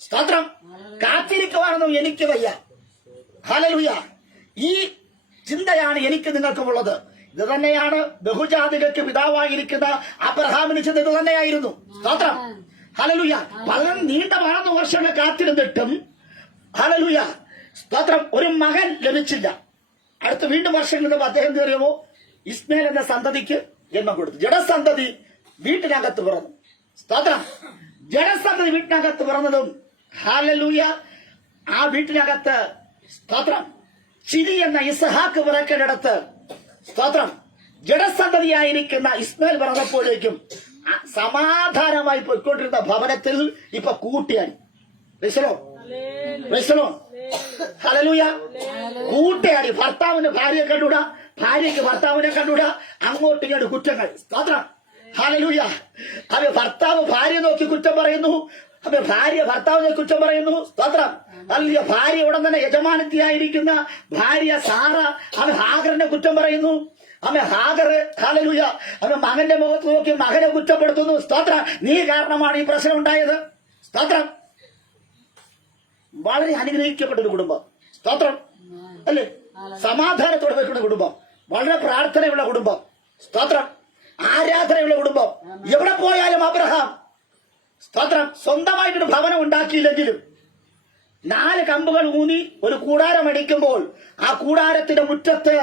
സ്തോത്രം. കാത്തിരിക്കുവാനൊന്നും എനിക്ക് വയ്യ. ഹല്ലേലൂയ. ഈ ചിന്തയാണ് എനിക്ക് നിങ്ങൾക്കും ഉള്ളത്. ഇത് തന്നെയാണ് ബഹുജാതികൾക്ക് പിതാവായിരിക്കുന്ന അബ്രഹാമിന് ചിന്ത ഇത് തന്നെയായിരുന്നു. സ്തോത്രം. ഹല്ലേലൂയ. നീണ്ട 12 വർഷങ്ങൾ കാത്തിരുന്നിട്ടും ഹല്ലേലൂയ സ്തോത്രം ഒരു മകൻ ലഭിച്ചില്ല. അടുത്ത വീണ്ടും വർഷങ്ങളിൽ അദ്ദേഹം അറിയുമോ, ഇസ്മേൽ എന്ന സന്തതിക്ക് ജന്മം കൊടുത്തു. ജഡസന്തതി വീട്ടിനകത്ത് പിറന്നു. സ്തോത്രം. ജഡസന്തതി വീട്ടിനകത്ത് പിറന്നതും ഹല്ലേലൂയ ആ വീട്ടിനകത്ത് സ്തോത്രം ചിരി എന്ന ഇസഹാക്ക് പിറക്കേണ്ടടുത്ത് സ്തോത്രം ജഡസന്തതിയായിരിക്കുന്ന ഇസ്മേൽ പിറന്നപ്പോഴേക്കും സമാധാനമായി പോയിക്കൊണ്ടിരുന്ന ഭവനത്തിൽ ഇപ്പൊ കൂട്ടിയാടി. ഹല്ലേലൂയ. കൂട്ടിയാടി. ഭർത്താവിന് ഭാര്യയെ കണ്ടുകൂടാ, ഭാര്യയ്ക്ക് ഭർത്താവിനെ കണ്ടുകൂടാ, അങ്ങോട്ടും ഇങ്ങോട്ട് കുറ്റങ്ങൾ. സ്തോത്രം. ഹല്ലേലൂയ. അവൻ ഭർത്താവ് ഭാര്യ നോക്കി കുറ്റം പറയുന്നു, അവൻ ഭാര്യ ഭർത്താവിനെ കുറ്റം പറയുന്നു. സ്തോത്രം. അല്ല, ഭാര്യ ഉടൻ തന്നെ യജമാനത്തിയായിരിക്കുന്ന ഭാര്യ സാറ അവൻ ഹാഗറിനെ കുറ്റം പറയുന്നു. അവൻ ഹാഗർ, ഹല്ലേലൂയ, അവൻ മകന്റെ മുഖത്ത് നോക്കി മകനെ കുറ്റപ്പെടുത്തുന്നു. സ്തോത്രം. നീ കാരണമാണ് ഈ പ്രശ്നം ഉണ്ടായത്. സ്തോത്രം. വളരെ അനുഗ്രഹിക്കപ്പെട്ടൊരു കുടുംബം. സ്തോത്രം. അല്ലേ? സമാധാനത്തോടെ വെക്കുന്ന കുടുംബം, വളരെ പ്രാർത്ഥനയുള്ള കുടുംബം. സ്തോത്രം. ആരാധനയുള്ള കുടുംബം. എവിടെ പോയാലും അബ്രഹാം, സ്തോത്രം, സ്വന്തമായിട്ടൊരു ഭവനം ഉണ്ടാക്കിയില്ലെങ്കിലും 4 കമ്പുകൾ ഊന്നി ഒരു കൂടാരം അടിക്കുമ്പോൾ ആ കൂടാരത്തിന്റെ മുറ്റത്ത്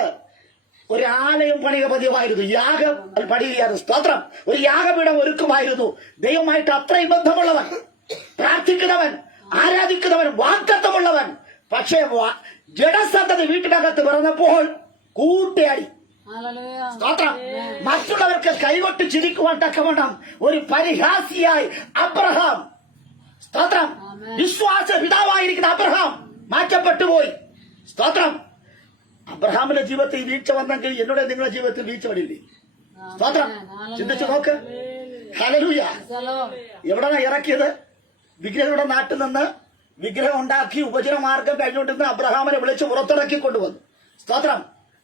ഒരു ആലയം പണിക പതിവായിരുന്നു. യാഗം പണിയുകയായിരുന്നു. സ്തോത്രം. ഒരു യാഗപീഠം ഒരുക്കുമായിരുന്നു. ദൈവമായിട്ട് അത്രയും ബന്ധമുള്ളവൻ, പ്രാർത്ഥിക്കുന്നവൻ, ആരാധിക്കുന്നവൻ, വാഗ്ദത്തമുള്ളവൻ. പക്ഷേ ജഡസന്തതി വീട്ടിനകത്ത് പിറന്നപ്പോൾ കൂട്ടിയാടി. സ്തോത്രം. മറ്റുള്ളവർക്ക് കൈകൊട്ട് ചിരിക്കുവാൻ തക്കവണ്ണം ഒരു പരിഹാസിയായി അബ്രഹാം, സ്തോത്രം, വിശ്വാസ പിതാവായിരിക്കുന്ന അബ്രഹാം മാറ്റപ്പെട്ടു പോയി. സ്തോത്രം. അബ്രഹാമിന്റെ ജീവിതത്തിൽ വീഴ്ച വന്നെങ്കിൽ എന്നോട് നിങ്ങളുടെ ജീവിതത്തിൽ വീഴ്ച വരില്ലേ? സ്തോത്രം. ചിന്തിച്ചു നോക്ക്. ഹല്ലേലൂയ. എവിടെയാണ് ഇറക്കിയത്? വിഗ്രഹയുടെ നാട്ടിൽ നിന്ന് വിഗ്രഹം ഉണ്ടാക്കി ഉപജന മാർഗം കഴിഞ്ഞുകൊണ്ടിരുന്ന അബ്രഹാമിനെ വിളിച്ച് പുറത്തിറക്കി കൊണ്ടുവന്നു. സ്തോത്രം.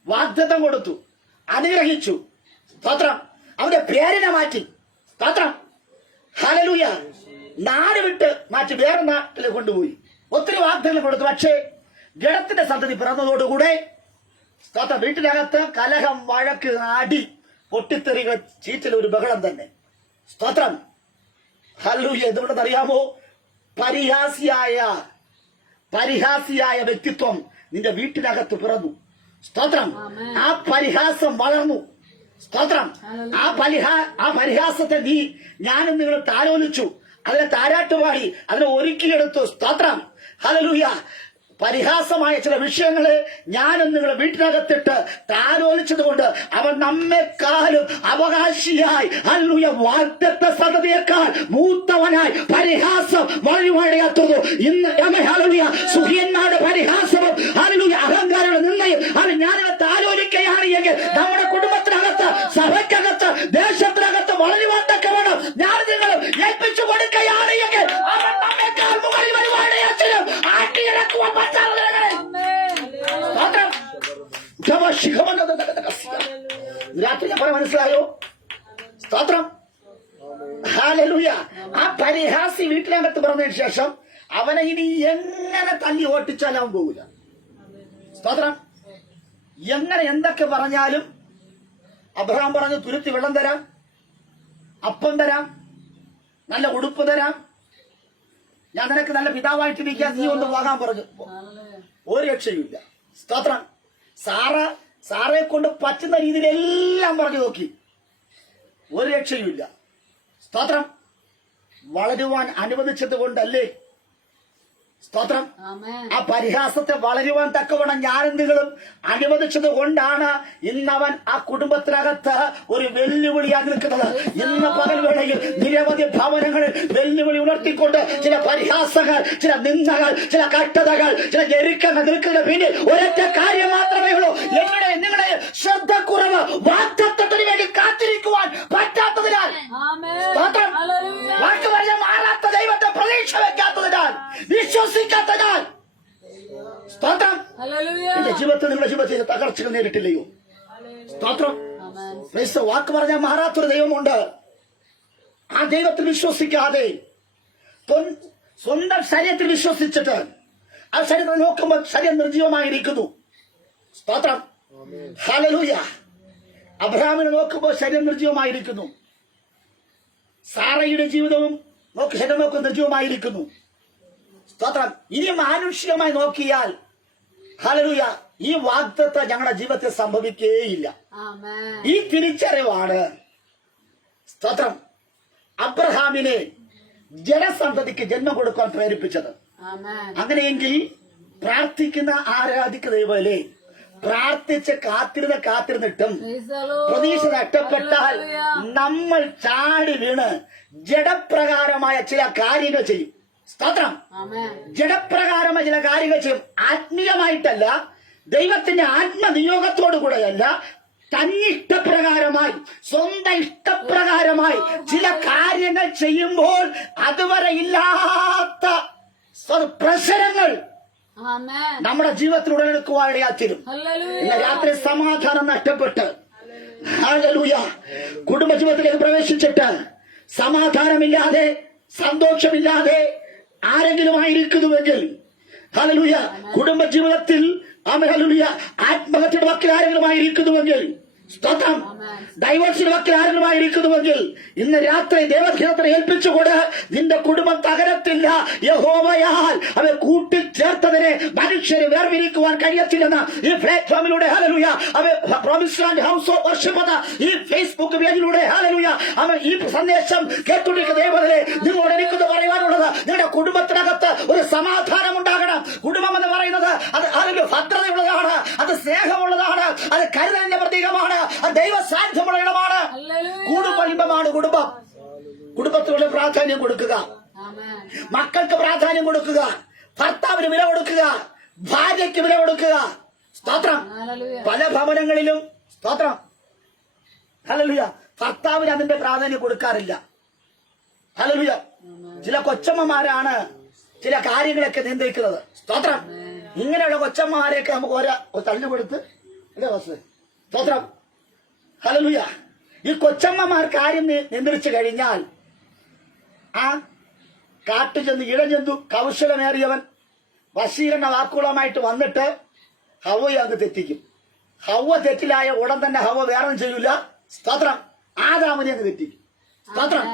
വാഗ്ദത്തം കൊടുത്തു, അനുഗ്രഹിച്ചു. സ്തോത്രം. അവന്റെ പേരിനെ മാറ്റി. സ്തോത്രം. ഹല്ലേലൂയ. നാട് വിട്ട് മാറ്റി വേറെ നാട്ടിൽ കൊണ്ടുപോയി. ഒത്തിരി വാഗ്ദത്തങ്ങൾ കൊടുത്തു. പക്ഷേ ജഡത്തിന്റെ സന്തതി പിറന്നതോടുകൂടെ, സ്തോത്രം, വീട്ടിനകത്ത് കലഹം, വഴക്ക്, അടി, പൊട്ടിത്തെറികൾ, ചീറ്റൽ, ഒരു ബഹളം തന്നെ. സ്തോത്രം. ഹല്ലേലൂയ. എന്തുകൊണ്ടെന്നറിയാമോ? പരിഹാസിയായ വ്യക്തിത്വം നിന്റെ വീട്ടിനകത്ത് പിറന്നു. സ്തോത്രം. ആ പരിഹാസം വളർന്നു. സ്തോത്രം. ആ പരിഹാസത്തെ ഞാനും നിങ്ങൾ താലോലിച്ചു, അതിനെ താരാട്ടുപാടി, അതിനെ ഒരുക്കിയെടുത്തു. സ്തോത്രം. ഹല്ലേലൂയ. പരിഹാസമായ ചില വിഷയങ്ങളെ ഞാനും നിങ്ങൾ വീട്ടിനകത്തിട്ട് താലോലിച്ചതുകൊണ്ട് അവൻ നമ്മെക്കാളും അവകാശിയായി, ഹല്ലേലൂയ, വാഗ്ദത്ത സന്തതിയേക്കാൾ മൂത്തവനായി പരിഹാസം വഴിവഴിയാത്തുന്നു. ഇന്ന് ഹല്ലേലൂയ, സുഖിയന്മാരുടെ പരിഹാസവും, ഹല്ലേലൂയ, അഹങ്കാരയുടെ നിന്നയും അത് ഞാനത് താലോലിക്കുകയാണ് എങ്കിൽ നമ്മുടെ കുടുംബത്തിനകത്ത്, സഭയ്ക്കകത്ത്, ദേശത്തിനകത്ത് വളരുവാൻ തക്കവണ്ണം ഞാൻ നിങ്ങൾ ഏൽപ്പിച്ചു കൊടുക്കുകയാണ് എങ്കിൽ അവൻ നമ്മെക്കാൾ മുകളിൽ വരുവാണ് അച്ഛനും ആട്ടിയിറക്കുവാൻ പറ്റാതെ. രാത്രി ഞാൻ മനസ്സിലായോ? സ്തോത്രം. ഹല്ലേലൂയ. ആ പരിഹാസി വീട്ടിനകത്ത് പറഞ്ഞതിന് ശേഷം അവനെ ഇനി എങ്ങനെ തല്ലി ഓട്ടിച്ചാലും അവൻ പോകില്ല. സ്തോത്രം. എങ്ങനെ എന്തൊക്കെ പറഞ്ഞാലും അബ്രഹാം പറഞ്ഞു, തുരുത്തി വെള്ളം തരാം, അപ്പം തരാം, നല്ല ഉടുപ്പ് തരാം, ഞാൻ നിനക്ക് നല്ല പിതാവായിട്ടിരിക്കാൻ നീ ഒന്ന് പോകാൻ പറഞ്ഞു. ഒരു രക്ഷയുമില്ല. സ്തോത്രം. സാറയെ കൊണ്ട് പറ്റുന്ന രീതിയിലെല്ലാം പറഞ്ഞു നോക്കി, ഒരു രക്ഷയുമില്ല. സ്തോത്രം. വളരുവാൻ അനുവദിച്ചത് കൊണ്ടല്ലേ? സ്തോത്രം. ആ പരിഹാസത്തെ വളരുവാൻ തക്കവണ്ണം ഞാനും നിങ്ങളും അനുവദിച്ചത് കൊണ്ടാണ് ഇന്നവൻ ആ കുടുംബത്തിനകത്ത് ഒരു വെല്ലുവിളിയായി നിൽക്കുന്നത്. ഇന്ന് പകൽവേളയിൽ നിരവധി ഭവനങ്ങളിൽ വെല്ലുവിളി ഉണർത്തിക്കൊണ്ട് ചില പരിഹാസങ്ങൾ, ചില നിന്ദകൾ, ചില കഷ്ടതകൾ, ചില ഞെരുക്കങ്ങൾ നിൽക്കുന്ന പിന്നിൽ ഒരൊറ്റ കാര്യം മാത്രമേ ഉള്ളൂ. എങ്ങനെ നിങ്ങളുടെ ശ്രദ്ധക്കുറവ്, വാഗ്ദത്തത്തിന് വേണ്ടി കാത്തിരിക്കുവാൻ പറ്റാത്തതിനാൽ, വാക്ക് പറഞ്ഞാൽ മാറാത്ത ദൈവത്തെ പ്രതീക്ഷ വെക്കാത്തതിനാൽ, വിശ്വസിക്കാത്തതിനാൽ. സ്തോത്രം. എന്റെ ജീവിതത്തിൽ, നിങ്ങളുടെ ജീവിതത്തിൽ തകർച്ചകൾ നേരിട്ടില്ലയോ? സ്തോത്രം. വാക്ക് പറഞ്ഞാൽ മാറാത്തൊരു ദൈവമുണ്ട്. ആ ദൈവത്തിൽ വിശ്വസിക്കാതെ സ്വന്തം ശരീരത്തിൽ വിശ്വസിച്ചിട്ട് ആ ശരീരത്തിൽ നോക്കുമ്പോൾ ശരീരം നിർജീവമായിരിക്കുന്നു. സ്തോത്രം. ഹല്ലേലൂയ. അബ്രഹാമിനെ നോക്കുമ്പോൾ ശരീരം നിർജീവമായിരിക്കുന്നു. സാറയുടെ ജീവിതവും ശരീരം നോക്കും നിർജീവമായിരിക്കുന്നു. സ്തോത്രം. ഇനി മാനുഷികമായി നോക്കിയാൽ, ഹല്ലേലൂയ, ഈ വാഗ്ദത്തം ഞങ്ങളുടെ ജീവിതത്തിൽ സംഭവിക്കുകയില്ല. ഈ തിരിച്ചറിവാണ്, സ്തോത്രം, അബ്രഹാമിനെ ജനസന്തതിക്ക് ജന്മം കൊടുക്കാൻ പ്രേരിപ്പിച്ചത്. അങ്ങനെയെങ്കിൽ പ്രാർത്ഥിക്കുന്ന, ആരാധിക്കുന്ന ദൈവമല്ലേ, പ്രാർത്ഥിച്ച് കാത്തിരുന്നിട്ടും പ്രതീക്ഷ നഷ്ടപ്പെട്ടാൽ നമ്മൾ ചാടി വീണ് ജഡപ്രകാരമായ ചില കാര്യങ്ങൾ ചെയ്യും. സ്തോത്രം. ജഡപ്രകാരമായ ചില കാര്യങ്ങൾ ചെയ്യും. ആത്മീയമായിട്ടല്ല, ദൈവത്തിന്റെ ആത്മനിയോഗത്തോടു കൂടെയല്ല, തന്നിഷ്ടപ്രകാരമായി സ്വന്തം ഇഷ്ടപ്രകാരമായി ചില കാര്യങ്ങൾ ചെയ്യുമ്പോൾ അതുവരെ ഇല്ലാത്ത പ്രശ്നങ്ങൾ നമ്മുടെ ജീവിതത്തിൽ ഉടലെടുക്കുവാനിടയാത്തിരും. ഇന്ന് രാത്രി സമാധാനം നഷ്ടപ്പെട്ട് ഹല്ലേലൂയ കുടുംബജീവിതത്തിലേക്ക് പ്രവേശിച്ചിട്ട് സമാധാനമില്ലാതെ സന്തോഷമില്ലാതെ ആരെങ്കിലും ആയിരിക്കുന്നുവെങ്കിൽ ഹല്ലേലൂയ കുടുംബജീവിതത്തിൽ ഹല്ലേലൂയ ആത്മഹത്യയുടെ വക്കിൽ ആരെങ്കിലും ആയിരിക്കുന്നുവെങ്കിൽ സ്തോത്രം ഡൈവേഴ്സിന്റെ വക്കിൽ ആരെങ്കിലും ആയിരിക്കുന്നുവെങ്കിൽ ഇന്ന് രാത്രി ദൈവഹിതത്തെ ഏൽപ്പിച്ചുകൊണ്ട് നിന്റെ കുടുംബം തകരത്തില്ല. യഹോവയാൽ അവയെ കൂട്ടിച്ചേർത്തതിനെ മനുഷ്യരെ വേർപിരിക്കുവാൻ കഴിയത്തില്ലെന്ന് ഈ പ്ലാറ്റ്ഫോമിലൂടെ hallelujah promise land house of worship എന്ന ഈ ഫേസ്ബുക്ക് പേജിലൂടെ ഹല്ലേലൂയ അവൻ ഈ സന്ദേശം കേട്ടുകൊണ്ടിരിക്കുന്ന ദൈവത്തിലെ നിങ്ങളോട് എനിക്കൊന്ന് പറയാനുള്ളത്, നിങ്ങളുടെ കുടുംബത്തിനകത്ത് ഒരു സമാധാനം ഉണ്ടാകണം. കുടുംബം എന്ന് പറയുന്നത് അത് അതിൽ ഭദ്രതയുള്ളതാണ്, അത് സ്നേഹമുള്ളതാണ്, അത് കരുതലിന്റെ പ്രതീകമാണ്, അത് ദൈവ സാന്നിധ്യമുള്ള ഇടമാണ്. കുടുംബമാണ് കുടുംബം. കുടുംബത്തിനുള്ള പ്രാധാന്യം കൊടുക്കുക, മക്കൾക്ക് പ്രാധാന്യം കൊടുക്കുക, ഭർത്താവിന് വില കൊടുക്കുക, ഭാര്യയ്ക്ക് വില കൊടുക്കുക. സ്തോത്രം. പല ഭവനങ്ങളിലും സ്തോത്രം ഹല്ലേലൂയ ഭർത്താവിന് അതിന്റെ പ്രാധാന്യം കൊടുക്കാറില്ല. ഹല്ലേലൂയ ചില കൊച്ചമ്മമാരാണ് ചില കാര്യങ്ങളൊക്കെ നിയന്ത്രിക്കുന്നത്. സ്തോത്രം. ഇങ്ങനെയുള്ള കൊച്ചമ്മമാരെയൊക്കെ നമുക്ക് ഒരു തള്ളുകൊടുത്ത് അല്ലേ സ്തോത്രം. ഹല്ലേലൂയ ഈ കൊച്ചമ്മമാർ കാര്യം നിയന്ത്രിച്ചു കഴിഞ്ഞാൽ ആ കാട്ടു ചെന്ന് ഇഴജന്തു കൗശലമേറിയവൻ വശീകരണ വാക്കുകളുമായിട്ട് വന്നിട്ട് ഹവ്വയെ അങ്ങ് തെറ്റിക്കും. ഹവ്വ തെറ്റിലായ ഉടൻ തന്നെ ഹവ്വ വേറെ ചെയ്യൂല. സ്തോത്രം. ആദാമിനെ അങ്ങ് തെറ്റിക്കും. സ്തോത്രം.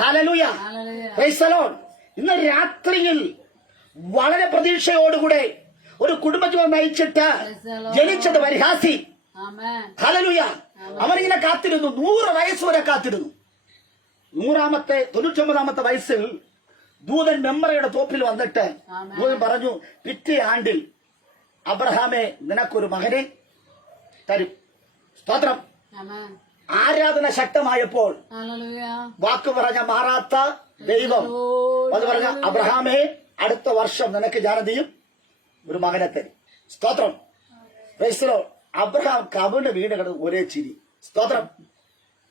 Hallelujah praise the Lord. ഇന്ന് രാത്രിയിൽ വളരെ പ്രതീക്ഷയോടുകൂടെ ഒരു കുടുംബജീവിതം നയിച്ചിട്ട് ജനിച്ചത് പരിഹാസി. ഹല്ലേലൂയ അവനിങ്ങനെ കാത്തിരുന്നു. 100 വയസ്സ് വരെ കാത്തിരുന്നു. 99ാമത്തെ വയസ്സിൽ ദൂതൻ മെമ്പറയുടെ തോപ്പിൽ വന്നിട്ട് ദൂതൻ പറഞ്ഞു, പിറ്റേ ആണ്ടിൽ അബ്രഹാമെ നിനക്കൊരു മകനെ തരും. സ്തോത്രം. ആരാധന ശക്തമായപ്പോൾ വാക്ക് പറഞ്ഞ മാറാത്ത ദൈവം അത് പറഞ്ഞ അബ്രഹാമെ അടുത്ത വർഷം നിനക്ക് ജാനതിയും ഒരു മകനെ തരും. സ്തോത്രം. Price the Lord. അബ്രഹാം കവിണ് വീണ് കിടന്ന് ഒരേ ചിരി. സ്തോത്രം.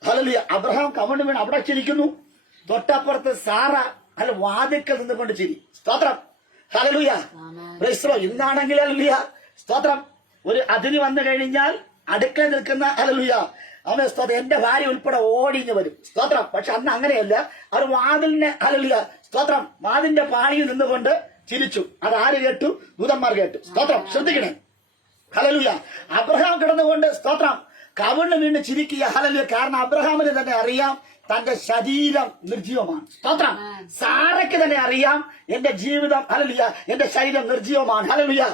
ഹല്ലേലൂയ. അബ്രഹാം കവിണ് വീണ് അവിടെ ചിരിക്കുന്നു. തൊട്ടപ്പുറത്ത് സാറ അല്ല വാതിക്കൽ നിന്നുകൊണ്ട് ചിരി. സ്തോത്രം. Hallelujah praise the Lord. ഇന്നാണെങ്കിൽ ഹല്ലേലൂയ സ്തോത്രം ഒരു അതിഥി വന്നു കഴിഞ്ഞാൽ അടുക്കള നിൽക്കുന്ന ഹല്ലേലൂയ അവനെ സ്തോത്രം എന്റെ ഭാര്യ ഉൾപ്പെടെ ഓടിഞ്ഞു വരും. സ്തോത്രം. പക്ഷെ അന്ന് അങ്ങനെയല്ല. അവർ വാതിലിനെ ഹല്ലേലൂയ സ്തോത്രം വാതിലിന്റെ പാണിയിൽ നിന്നുകൊണ്ട് ചിരിച്ചു. അത് ആര് കേട്ടു? ദൂതന്മാർ കേട്ടു. സ്തോത്രം. ശ്രദ്ധിക്കണേ. ഹല്ലേലൂയ. അബ്രഹാം കിടന്നുകൊണ്ട് സ്തോത്രം കവിണ് വീണ് ചിരിക്കുക. ഹല്ലേലൂയ. കാരണം അബ്രഹാമിന് തന്നെ അറിയാം തന്റെ ശരീരം നിർജീവമാണ്. സ്തോത്രം. സാറയ്ക്ക് തന്നെ അറിയാം എന്റെ ജീവിതം ഹല്ലേലൂയ എന്റെ ശരീരം നിർജീവമാണ്. ഹല്ലേലൂയ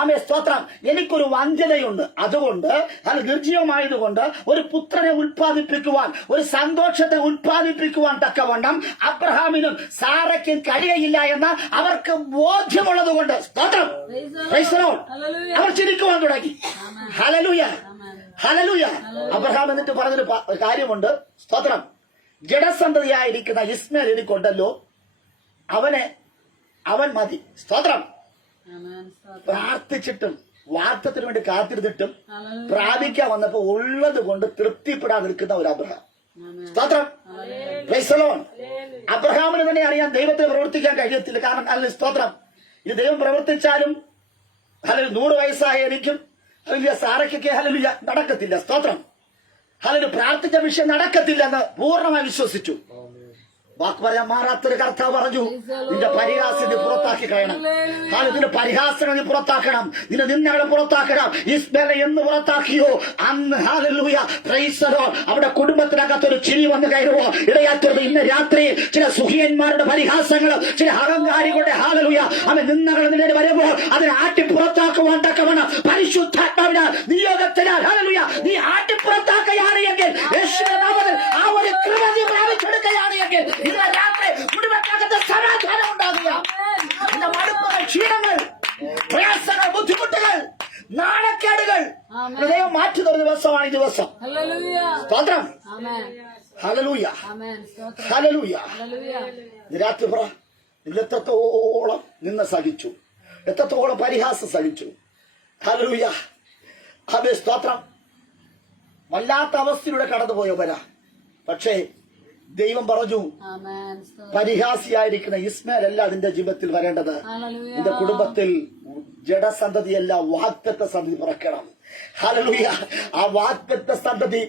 ആമേ സ്തോത്രം. എനിക്കൊരു വഞ്ചനയുണ്ട്. അതുകൊണ്ട് അത് നിർജീവമായതുകൊണ്ട് ഒരു പുത്രനെ ഉത്പാദിപ്പിക്കുവാൻ ഒരു സന്തോഷത്തെ ഉത്പാദിപ്പിക്കുവാൻ തക്കവണ്ണം അബ്രഹാമിനും സാറയ്ക്കും കഴിയയില്ല എന്ന് അവർക്ക് ബോധ്യമുള്ളത് കൊണ്ട് സ്തോത്രം അവർ ചിരിക്കുവാൻ തുടങ്ങി. Hallelujah hallelujah. അബ്രഹാം എന്നിട്ട് പറഞ്ഞൊരു കാര്യമുണ്ട്. സ്തോത്രം. ജഡസന്തതിയായിരിക്കുന്ന ഇസ്മായിൽ എനിക്കുണ്ടല്ലോ, അവൻ മതി. സ്തോത്രം. പ്രാർത്ഥിച്ചിട്ടും വാർത്തത്തിന് വേണ്ടി കാത്തിരുന്നിട്ടും പ്രാപിക്കാൻ വന്നപ്പോ ഉള്ളത് കൊണ്ട് തൃപ്തിപ്പെടാൻ നിൽക്കുന്ന ഒരു അബ്രഹാം. സ്തോത്രം. Price the Lord. അബ്രഹാമിന് തന്നെ അറിയാം ദൈവത്തെ പ്രവർത്തിക്കാൻ കഴിയത്തില്ല. കാരണം അല്ല സ്തോത്രം ഇത് ദൈവം പ്രവർത്തിച്ചാലും അല്ലെങ്കിൽ 100 വയസ്സായ എനിക്കും അല്ലെങ്കിൽ സാറയ്ക്കൊക്കെ ഹല്ലേലൂയ നടക്കത്തില്ല. സ്തോത്രം. ഹല്ലേലൂയ പ്രാർത്ഥിച്ച വിഷയം നടക്കത്തില്ലെന്ന് പൂർണ്ണമായി വിശ്വസിച്ചു. വാക്ക് പറയാൻ മാറാത്തൊരു കർത്താവ് പറഞ്ഞു, നിന്റെ പരിഹാസം നീ പുറത്താക്കി കഴിയണം. നിന്റെ പരിഹാസങ്ങൾ നീ പുറത്താക്കണം, നിന്റെ നിന്ദകളെ പുറത്താക്കണം. ഇസ്മായേലിനെ എന്ന് പുറത്താക്കിയോ അന്ന് ഹല്ലേലൂയ പ്രൈസ് ദി ലോർഡ് അവിടെ കുടുംബത്തിനകത്തൊരു ചിരി വന്ന് കയറുവോ ഇടയാത്തത്. ഇന്ന് രാത്രി ചില സുഖിയന്മാരുടെ പരിഹാസങ്ങൾ, ചില അഹങ്കാരികളുടെ ഹല്ലേലൂയ അവൻ നിന്ദകൾ നിന്റെ വരുമ്പോൾ അതിനെ ആട്ടി പുറത്താക്കുവാൻ തക്കവണ്ണം പരിശുദ്ധാത്മാവിന് നിയോഗത്തിനാൽ ഹല്ലേലൂയ നീ ആട്ടി പുറത്താക്കുകയാണ് എങ്കിൽ യേശുവിന്റെ നാമത്തിൽ ആ ഒരു കൃപ നീ പ്രാപിച്ചെടുക്കുകയാണ് എങ്കിൽ ഇന്ന് രാത്രി കുടുംബത്തിനകത്ത് സമാധാനം ഉണ്ടാകുക. ഇന്ന് മടുപ്പുകൾ, ക്ഷീണങ്ങൾ, പ്രയാസങ്ങൾ, ബുദ്ധിമുട്ടുകൾ, നാണക്കേടുകൾ ഹൃദയം മാറ്റി തരുന്ന ദിവസമാണ് ഈ ദിവസം. സ്തോത്രം. Hallelujah hallelujah. രാത്രി പറ നിങ്ങൾ എത്രത്തോളം നിന്ന് സഹിച്ചു, എത്രത്തോളം പരിഹാസം സഹിച്ചു. ഹല്ലേലൂയ. അതേ സ്തോത്രം. വല്ലാത്ത അവസ്ഥയിലൂടെ കടന്നുപോയവരാ. പക്ഷേ ദൈവം പറഞ്ഞു, പരിഹാസിയായിരിക്കുന്ന ഇസ്മായിൽ അല്ല അതിന്റെ ജീവിതത്തിൽ വരേണ്ടത്. നിന്റെ കുടുംബത്തിൽ ജഡസന്തതിയല്ല, വാഗ്ദത്ത സന്തതി പിറക്കണം. ഹല്ലേലൂയ. ആ വാഗ്ദത്ത സന്തതി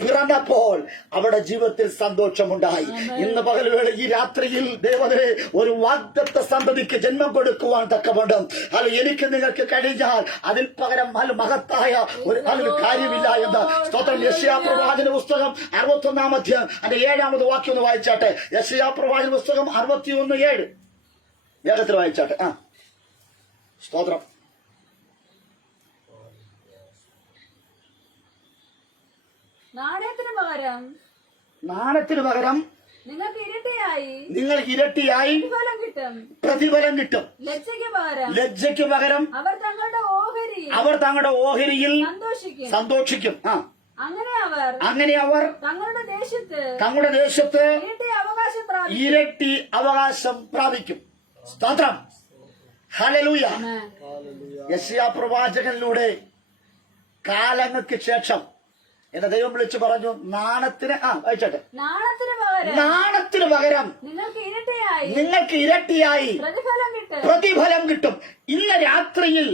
പിറന്നപ്പോൾ അവരുടെ ജീവിതത്തിൽ സന്തോഷമുണ്ടായി. ഇന്ന് പകൽവേള ഈ രാത്രിയിൽ ദൈവമേ ഒരു വാഗ്ദത്ത സന്തതിക്ക് ജന്മം കൊടുക്കുവാൻ തക്കവണ്ണം അത് എനിക്ക് നിങ്ങൾക്ക് കഴിഞ്ഞാൽ അതിൽ പകരം മഹത്തായ ഒരു കാര്യമില്ല എന്ന് സ്തോത്രം. യെശയ്യാ പ്രവാചന പുസ്തകം 61-ാം അധ്യായം അതിന്റെ 7-ാമത് വാക്യം ഒന്ന് വായിച്ചാട്ടെ. യെശയ്യാ പ്രവാചന പുസ്തകം 61:7 വേഗത്തിൽ വായിച്ചാട്ടെ. സ്തോത്രം. നാണത്തിന് പകരം നിങ്ങൾക്ക് ഇരട്ടിയായി പ്രതിഫലം കിട്ടും. ലജ്ജയ്ക്ക് പകരം അവർ തങ്ങളുടെ ഓഹരിയിൽ സന്തോഷിക്കും. അങ്ങനെ അവർ തങ്ങളുടെ ദേശത്ത് ഇരട്ടി അവകാശം പ്രാപിക്കും. സ്തോത്രം. ഹല്ലേലൂയ. യെശയ്യാ പ്രവാചകനിലൂടെ കാലങ്ങൾക്ക് ശേഷം എന്നെ ദൈവം വിളിച്ചു പറഞ്ഞു, നാണത്തിന് വായിച്ചോട്ടെ. നാണത്തിന് പകരം നിങ്ങൾക്ക് ഇരട്ടിയായി പ്രതിഫലം കിട്ടും. ഇന്ന് രാത്രിയിൽ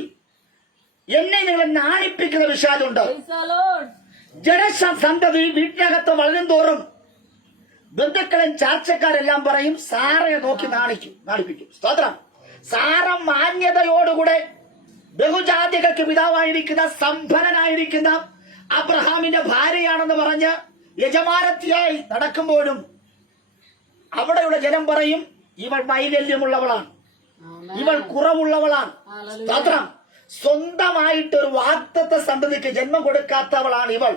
എന്നെ നിങ്ങൾ നാണിപ്പിക്കുന്ന വിഷയമുണ്ട്. ജഡസന്തതി വീട്ടിനകത്ത് വളരും തോറും ബന്ധുക്കളും ചാർച്ചക്കാരെല്ലാം പറയും, സാറയെ നോക്കി നാണിപ്പിക്കും. സ്തോത്രം. സാറ മാന്യതയോടുകൂടെ ബഹുജാതികൾക്ക് പിതാവായിരിക്കുന്ന സമ്പന്നനായിരിക്കുന്ന അബ്രഹാമിന്റെ ഭാര്യയാണെന്ന് പറഞ്ഞ് യജമാനത്തിയായി നടക്കുമ്പോഴും അവിടെയുള്ള ജനം പറയും, ഇവൾ വൈകല്യമുള്ളവളാണ്, ഇവൾ കുറവുള്ളവളാണ്. സ്തോത്രം. സ്വന്തമായിട്ട് ഒരു വാഗ്ദത്ത സന്തതിക്ക് ജന്മം കൊടുക്കാത്തവളാണ് ഇവൾ.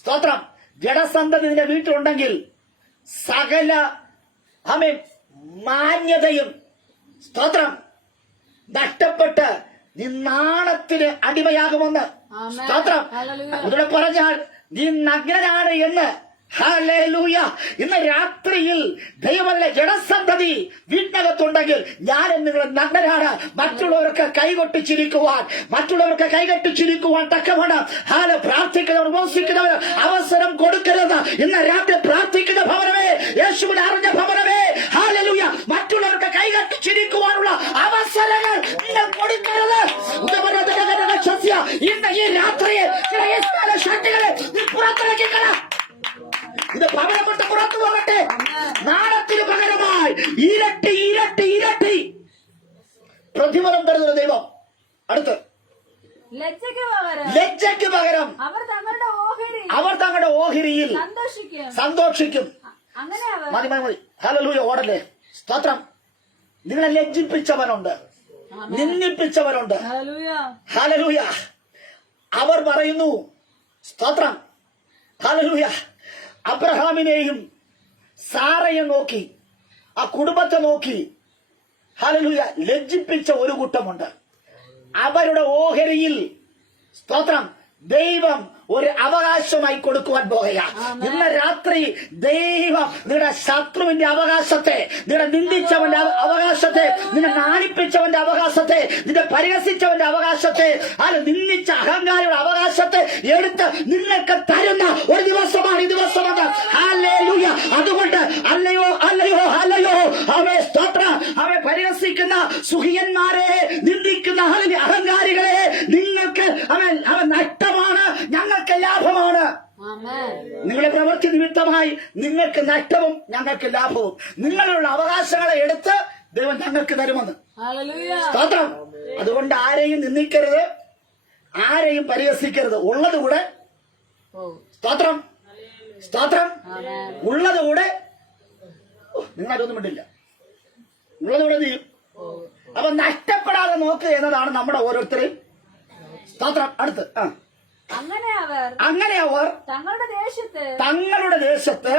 സ്തോത്രം. ജഡസന്തതി നിന്റെ വീട്ടിലുണ്ടെങ്കിൽ സകല മാന്യതയും സ്തോത്രം നഷ്ടപ്പെട്ട് നീ നാണത്തിന് അടിമയാകുമെന്ന്. സ്തോത്രം. ഇതിനെ പറഞ്ഞാൽ നീ നഗ്നനാണ് എന്ന്. ഹല്ലേലൂയ. ഇന്ന് രാത്രിയിൽ ദൈവമല്ലേ ജഡസന്തതി വീട്ടിനകത്തുണ്ടെങ്കിൽ ഞാൻ നിങ്ങൾ നഗ്നരാണ്. മറ്റുള്ളവർക്ക് കൈകൊട്ടിച്ചിരിക്കുവാൻ തക്കവണ്ണം പ്രാർത്ഥിക്കുന്നവർ ഉപവസിക്കുന്നവർ അവസരം കൊടുക്കരുത്. ഇന്ന് രാത്രി പ്രാർത്ഥിക്കുന്ന ഭവനമേ, യേശുവിനെ അറിഞ്ഞ ഭവനമേ, ഹല്ലേലൂയ, മറ്റുള്ളവർക്ക് കൈകൊട്ടിച്ചിരിക്കുവാനുള്ള അവസരങ്ങൾ നിങ്ങൾ കൊടുക്കരുത്. ഇന്ന് ഈ രാത്രിയെ ശക്തികളെ പുറത്തിറക്കിക്കള. ഇത് ഭവനം കൊണ്ട് പുറത്തു പോകട്ടെ. നാണത്തിന് പകരമായി ഇരട്ടി പ്രതിഫലം തരുന്ന ദൈവം. അടുത്ത് ലജ്ജയ്ക്ക് പകരം അവർ തങ്ങളുടെ ഓഹരിയിൽ സന്തോഷിക്കും. മതി. ഹല്ലേലൂയ. ഓടല്ലേ. സ്തോത്രം. നിങ്ങളെ ലജ്ജിപ്പിച്ചവനുണ്ട്, നിന്ദിപ്പിച്ചവനുണ്ട്. ഹല്ലേലൂയ. അവർ പറയുന്നു, സ്തോത്രം, ഹല്ലേലൂയ, അബ്രഹാമിനെയും സാറയെ നോക്കി, ആ കുടുംബത്തെ നോക്കി, ഹല്ലേലൂയ, ലജ്ജിപ്പിച്ച ഒരു കൂട്ടമുണ്ട്. അവരുടെ ഓഹരിയിൽ, സ്തോത്രം, ദൈവം ഒരു അവകാശമായി കൊടുക്കുവാൻ പോകുക. ഇന്ന് രാത്രി ദൈവം നിങ്ങളുടെ ശത്രുവിന്റെ അവകാശത്തെ, നിന്നെ നിന്ദിച്ചവന്റെ അവകാശത്തെ, നിന്നെ നാണിപ്പിച്ചവന്റെ അവകാശത്തെ, നിന്നെ പരിഹസിച്ചവന്റെ അവകാശത്തെ, നിന്ദിച്ച അഹങ്കാരിയുടെ അവകാശത്തെ എടുത്ത് നിങ്ങൾക്ക് തരുന്ന ഒരു ദിവസമാണ് ഈ ദിവസമെന്ന്. ഹല്ലേലൂയ. അതുകൊണ്ട് അല്ലയോ അവയെ സ്തോത്രം, അവയെ പരിഹസിക്കുന്ന സുഖിയന്മാരെ, നിന്ദിക്കുന്ന അഹങ്കാരികളെ, നിങ്ങൾക്ക് അവൻ നഷ്ടമാണ്, ഞങ്ങൾക്ക് ലാഭമാണ്. നിങ്ങളുടെ പ്രവൃത്തി നിമിത്തമായി നിങ്ങൾക്ക് നഷ്ടവും ഞങ്ങൾക്ക് ലാഭവും. നിങ്ങളുള്ള അവകാശങ്ങളെ എടുത്ത് ദൈവം ഞങ്ങൾക്ക് തരുമെന്ന്. സ്തോത്രം. അതുകൊണ്ട് ആരെയും നിന്ദിക്കരുത്, ആരെയും പരിഹസിക്കരുത്. ഉള്ളതുകൂടെ, സ്തോത്രം, ഉള്ളതുകൂടെ, നിങ്ങളൊന്നും മിണ്ടില്ല, ഉള്ളതുകൂടെ ചെയ്യും. അപ്പൊ നഷ്ടപ്പെടാതെ നോക്കുക എന്നതാണ് നമ്മുടെ ഓരോരുത്തരെയും. സ്തോത്രം. അടുത്ത് അങ്ങനെ അവർ തങ്ങളുടെ ദേശത്ത്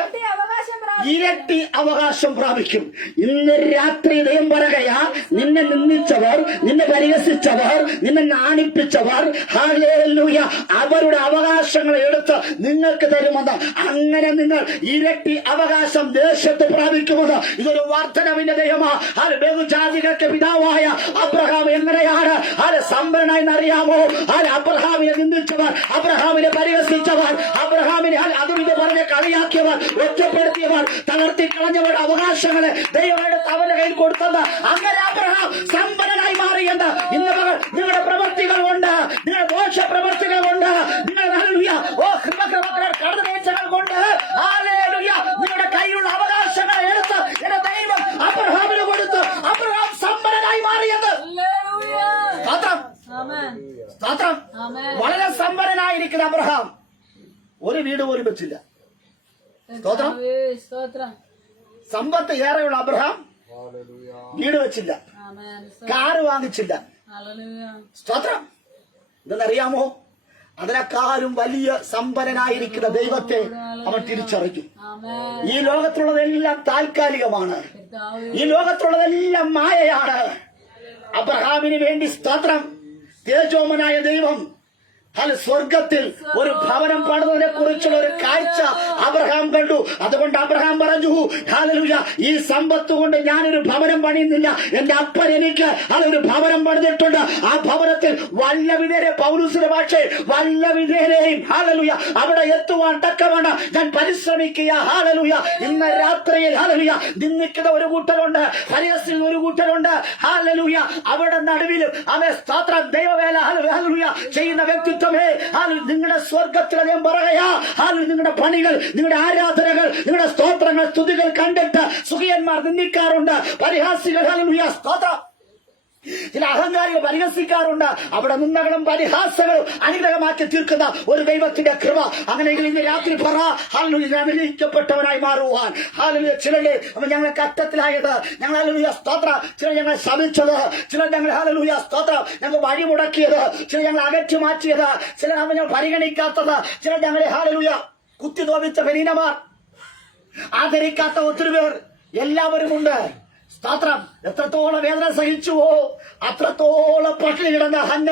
ഇരട്ടി അവകാശം പ്രാപിക്കും. ഇന്ന് രാത്രി ദൈവം പറയുകയാ, നിന്നെ നിന്ദിച്ചവർ, നിന്നെ പരിഹസിച്ചവർ, നിന്നെ നാണിപ്പിച്ചവർ, ഹല്ലേലൂയ, അവരുടെ അവകാശങ്ങൾ എടുത്ത് നിങ്ങൾക്ക് തരുമെന്ന്. അങ്ങനെ നിങ്ങൾ ഇരട്ടി അവകാശം ദേശത്ത് പ്രാപിക്കുമെന്ന്. ഇതൊരു വർധനവിന്റെ ദൈവമാ. ബഹുജാതികൾക്ക് പിതാവായ അബ്രഹാം എങ്ങനെയാണ് സമ്പന്നനായെന്ന് അറിയാമോ? അബ്രഹാമിനെ നിന്ദിച്ചവർ അബ്രഹാമിനെ പരിഹസിച്ചവർ, അബ്രഹാമിനെ അതും ഇത് പറഞ്ഞ് കളിയാക്കിയവർ, ഒറ്റപ്പെടുത്തിയവർ, തളർത്തിക്കളഞ്ഞവരുടെ അവകാശങ്ങളെ ദൈവമായിട്ട് അവന്റെ കയ്യിൽ കൊടുത്തത്. അങ്ങനെ അബ്രഹാം സമ്പന്നനായി മാറിയെന്ന് ഇന്ന് മകൾ നിങ്ങളുടെ പ്രവൃത്തികൾ കൊണ്ട്, നിങ്ങളുടെ ദോഷ പ്രവൃത്തികൾ കൊണ്ട്, നിങ്ങളുടെ കടന്നുകയറ്റങ്ങൾ കൊണ്ട്, നിങ്ങളുടെ കയ്യിലുള്ള അവകാശങ്ങളെ എടുത്ത് എന്റെ ദൈവം അബ്രഹാമിന് കൊടുത്ത് അബ്രഹാം സമ്പന്നനായി മാറിയെന്ന്. സ്തോത്രം. വളരെ സമ്പന്നനായിരിക്കുന്ന അബ്രഹാം ഒരു വീട് പോലും വെച്ചില്ല. സ്തോത്രം. സമ്പത്ത് ഏറെയുള്ള അബ്രഹാം വീട് വെച്ചില്ല, കാറ് വാങ്ങിച്ചില്ല. സ്തോത്രം. ഇതെന്നറിയാമോ? അതിനേക്കാളും വലിയ സമ്പന്നനായിരിക്കുന്ന ദൈവത്തെ അവൻ തിരിച്ചറിഞ്ഞു. ഈ ലോകത്തുള്ളതെല്ലാം താൽക്കാലികമാണ്, ഈ ലോകത്തുള്ളതെല്ലാം മായയാണ്. അബ്രഹാമിന് വേണ്ടി സ്തോത്രം തേജോമനായ ദൈവം സ്വർഗത്തിൽ ഒരു ഭവനം പണിതതിനെ കുറിച്ചുള്ള ഒരു കാഴ്ച അബ്രഹാം കണ്ടു. അതുകൊണ്ട് അബ്രഹാം പറഞ്ഞു, ഹല്ലേലൂയ, ഈ സമ്പത്ത് കൊണ്ട് ഞാനൊരു ഭവനം പണിയുന്നില്ല, എന്റെ അപ്പൻ എനിക്ക് അതൊരു ഭവനം പണിതിട്ടുണ്ട്. ആ ഭവനത്തിൽ വല്ലവിധേരെ, പൗലൂസിന്റെ ഭാഷയിൽ വല്ലവിധേരെയും ഹല്ലേലൂയ അവിടെ എത്തുവാൻ തക്കവണ്ണം ഞാൻ പരിശ്രമിക്കുക. ഹല്ലേലൂയ. ഇന്ന് രാത്രിയിൽ ഹല്ലേലൂയ നിന്ദിക്കുന്ന ഒരു കൂട്ടരുണ്ട്, പരിഹസിക്കുന്ന ഒരു കൂട്ടരുണ്ട്. ഹല്ലേലൂയ. അവിടെ നടുവിലും അവയെ സ്തോത്രം ദൈവവേല ഹല്ലേലൂയ ചെയ്യുന്ന വ്യക്തിത്വം നിങ്ങളുടെ സ്വർഗത്തിൽ ഞാൻ പറയാ, നിങ്ങളുടെ പണികൾ, നിങ്ങളുടെ ആരാധനകൾ, നിങ്ങളുടെ സ്തോത്രങ്ങൾ, സ്തുതികൾ കണ്ടിട്ട് സുഖിയന്മാർ നിന്ദിക്കാറുണ്ട്, പരിഹാസികൾ സ്തോത്രം ചില അഹങ്കാരികൾ പരിഹസിക്കാറുണ്ട്. അവിടെ നിന്നകളും പരിഹാസങ്ങളും അനുഗ്രഹമാക്കി തീർക്കുന്ന ഒരു ദൈവത്തിന്റെ കൃപ. അങ്ങനെയെങ്കിൽ ഇന്ന് രാത്രി പറ, ഹല്ലേലൂയ, അനുഗ്രഹിക്കപ്പെട്ടവനായി മാറുവാൻ. ഹല്ലേലൂയ. ചിലര് ഞങ്ങൾ കഷ്ടത്തിലായത്, ഞങ്ങൾ ഹല്ലേലൂയ സ്തോത്ര, ചിലർ ഞങ്ങൾ ശമിച്ചത്, ചിലർ ഞങ്ങൾ ഹല്ലേലൂയ സ്തോത്രം ഞങ്ങൾ വഴി മുടക്കിയത്, ചിലർ ഞങ്ങൾ അകറ്റി മാറ്റിയത്, ചിലർ ഞങ്ങൾ പരിഗണിക്കാത്തത്, ചിലർ ഞങ്ങളെ ഹല്ലേലൂയ കുത്തി തോന്നിച്ച ബലീനമാർ, ആദരിക്കാത്ത ഒത്തിരി പേർ എല്ലാവരും ഉണ്ട്. സ്തോത്രം. എത്രത്തോളം വേദന സഹിച്ചുവോ അത്രത്തോളം പട്ടിണി കിടന്ന ഹന്ന,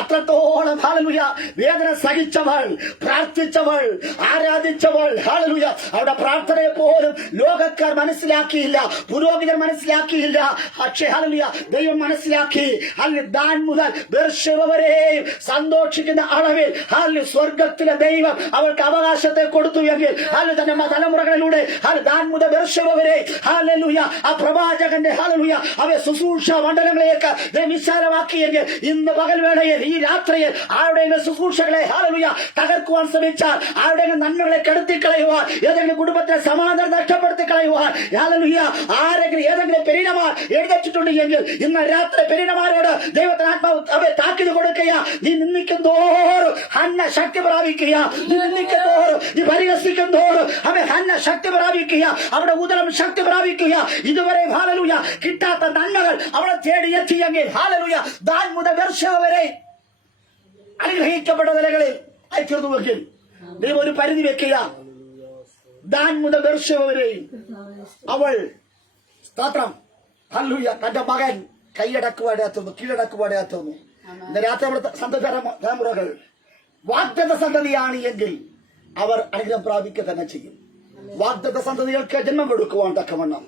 അത്രത്തോളം ഹല്ലേലൂയ വേദന സഹിച്ചവൾ, പ്രാർത്ഥിച്ചവൾ, ആരാധിച്ചവൾ. ഹല്ലേലൂയ. അവിടെ പ്രാർത്ഥനയെ പോലും ലോകക്കാർ മനസ്സിലാക്കിയില്ല, പുരോഹിതർ മനസ്സിലാക്കിയില്ല. പക്ഷേ ഹല്ലേലൂയ ദൈവം മനസ്സിലാക്കി. ദാൻ മുതൽ ബേർശേബ വരെയും സന്തോഷിക്കുന്ന അളവിൽ ഹല്ലേലൂയ സ്വർഗത്തിലെ ദൈവം അവർക്ക് അവകാശത്തെ കൊടുത്തു എങ്കിൽ ഹല്ലേലൂയ തന്റെ തലമുറകളിലൂടെ ദാൻ മുതൽ ബേർശേബ വരെ ഹല്ലേലൂയ ആ പ്രവാചകന്റെ ഹല്ലേലൂയ അവയെ ശുശ്രൂഷ മണ്ഡലങ്ങളിലേക്ക് വിശാലമാക്കിയെങ്കിൽ ഇന്ന് പകൽ വേളയിൽ ഈ രാത്രിയിൽ ആരുടെയെങ്കിലും ശുശ്രൂഷകളെ ഹല്ലേലൂയ തകർക്കുവാൻ ശ്രമിച്ചാൽ, ആരുടെയെങ്കിലും നന്മകളെ കെടുത്തിക്കളയുവാൻ, ഏതെങ്കിലും കുടുംബത്തെ സമാധാനം നഷ്ടപ്പെടുത്തി കളയുവാൻ ഹല്ലേലൂയ ആരെങ്കിലും ഏതെങ്കിലും പെരീനമാർ എഴുതിച്ചിട്ടുണ്ട് എങ്കിൽ ഇന്ന് രാത്രി പെരീനമാരോട് ദൈവത്തിന് ആത്മാവ് അവയെ താക്കീത് കൊടുക്കുക. നീ നിന്ദിക്കുന്തോറും ഹന്ന ശക്തി പ്രാപിക്കുക, നീ നിന്ദിക്കുന്തോറും, നീ പരിഹസിക്കുന്തോറും അവയെ ഹന്ന ശക്തി പ്രാപിക്കുക, അവിടെ ഉദരം ശക്തി പ്രാപിക്കുക. ഇതുവരെ ഹല്ലേലൂയ കിട്ടാത്ത നന്മകൾ അവളെ തേടി എത്തിയെങ്കിൽ ഹല്ലേലൂയ ദാൻ മുതൽ ബേർശേബ വരെ അനുഗ്രഹിക്കപ്പെട്ട നിലകളിൽ അയച്ചിരുന്നുവെങ്കിൽ ദൈവം ഒരു പരിധി വെക്കുക. ദാൻ മുതൽ ബേർശേബ വരെ അവൾ സ്തോത്രം ഹല്ലേലൂയ തന്റെ മകൻ കൈയടക്കുവാടേത്തുന്നു, കീഴടക്കുവാടേത്തുന്നു. ഇന്ന് രാത്രി നമ്മുടെ സന്തതി തലമുറകൾ വാഗ്ദത്ത സന്തതിയാണ് എങ്കിൽ അവർ അനുഗ്രഹം പ്രാപിക്കുക തന്നെ ചെയ്യും. വാഗ്ദത്ത സന്തതികൾക്ക് ജന്മം കൊടുക്കുവാൻ തക്കവണ്ണം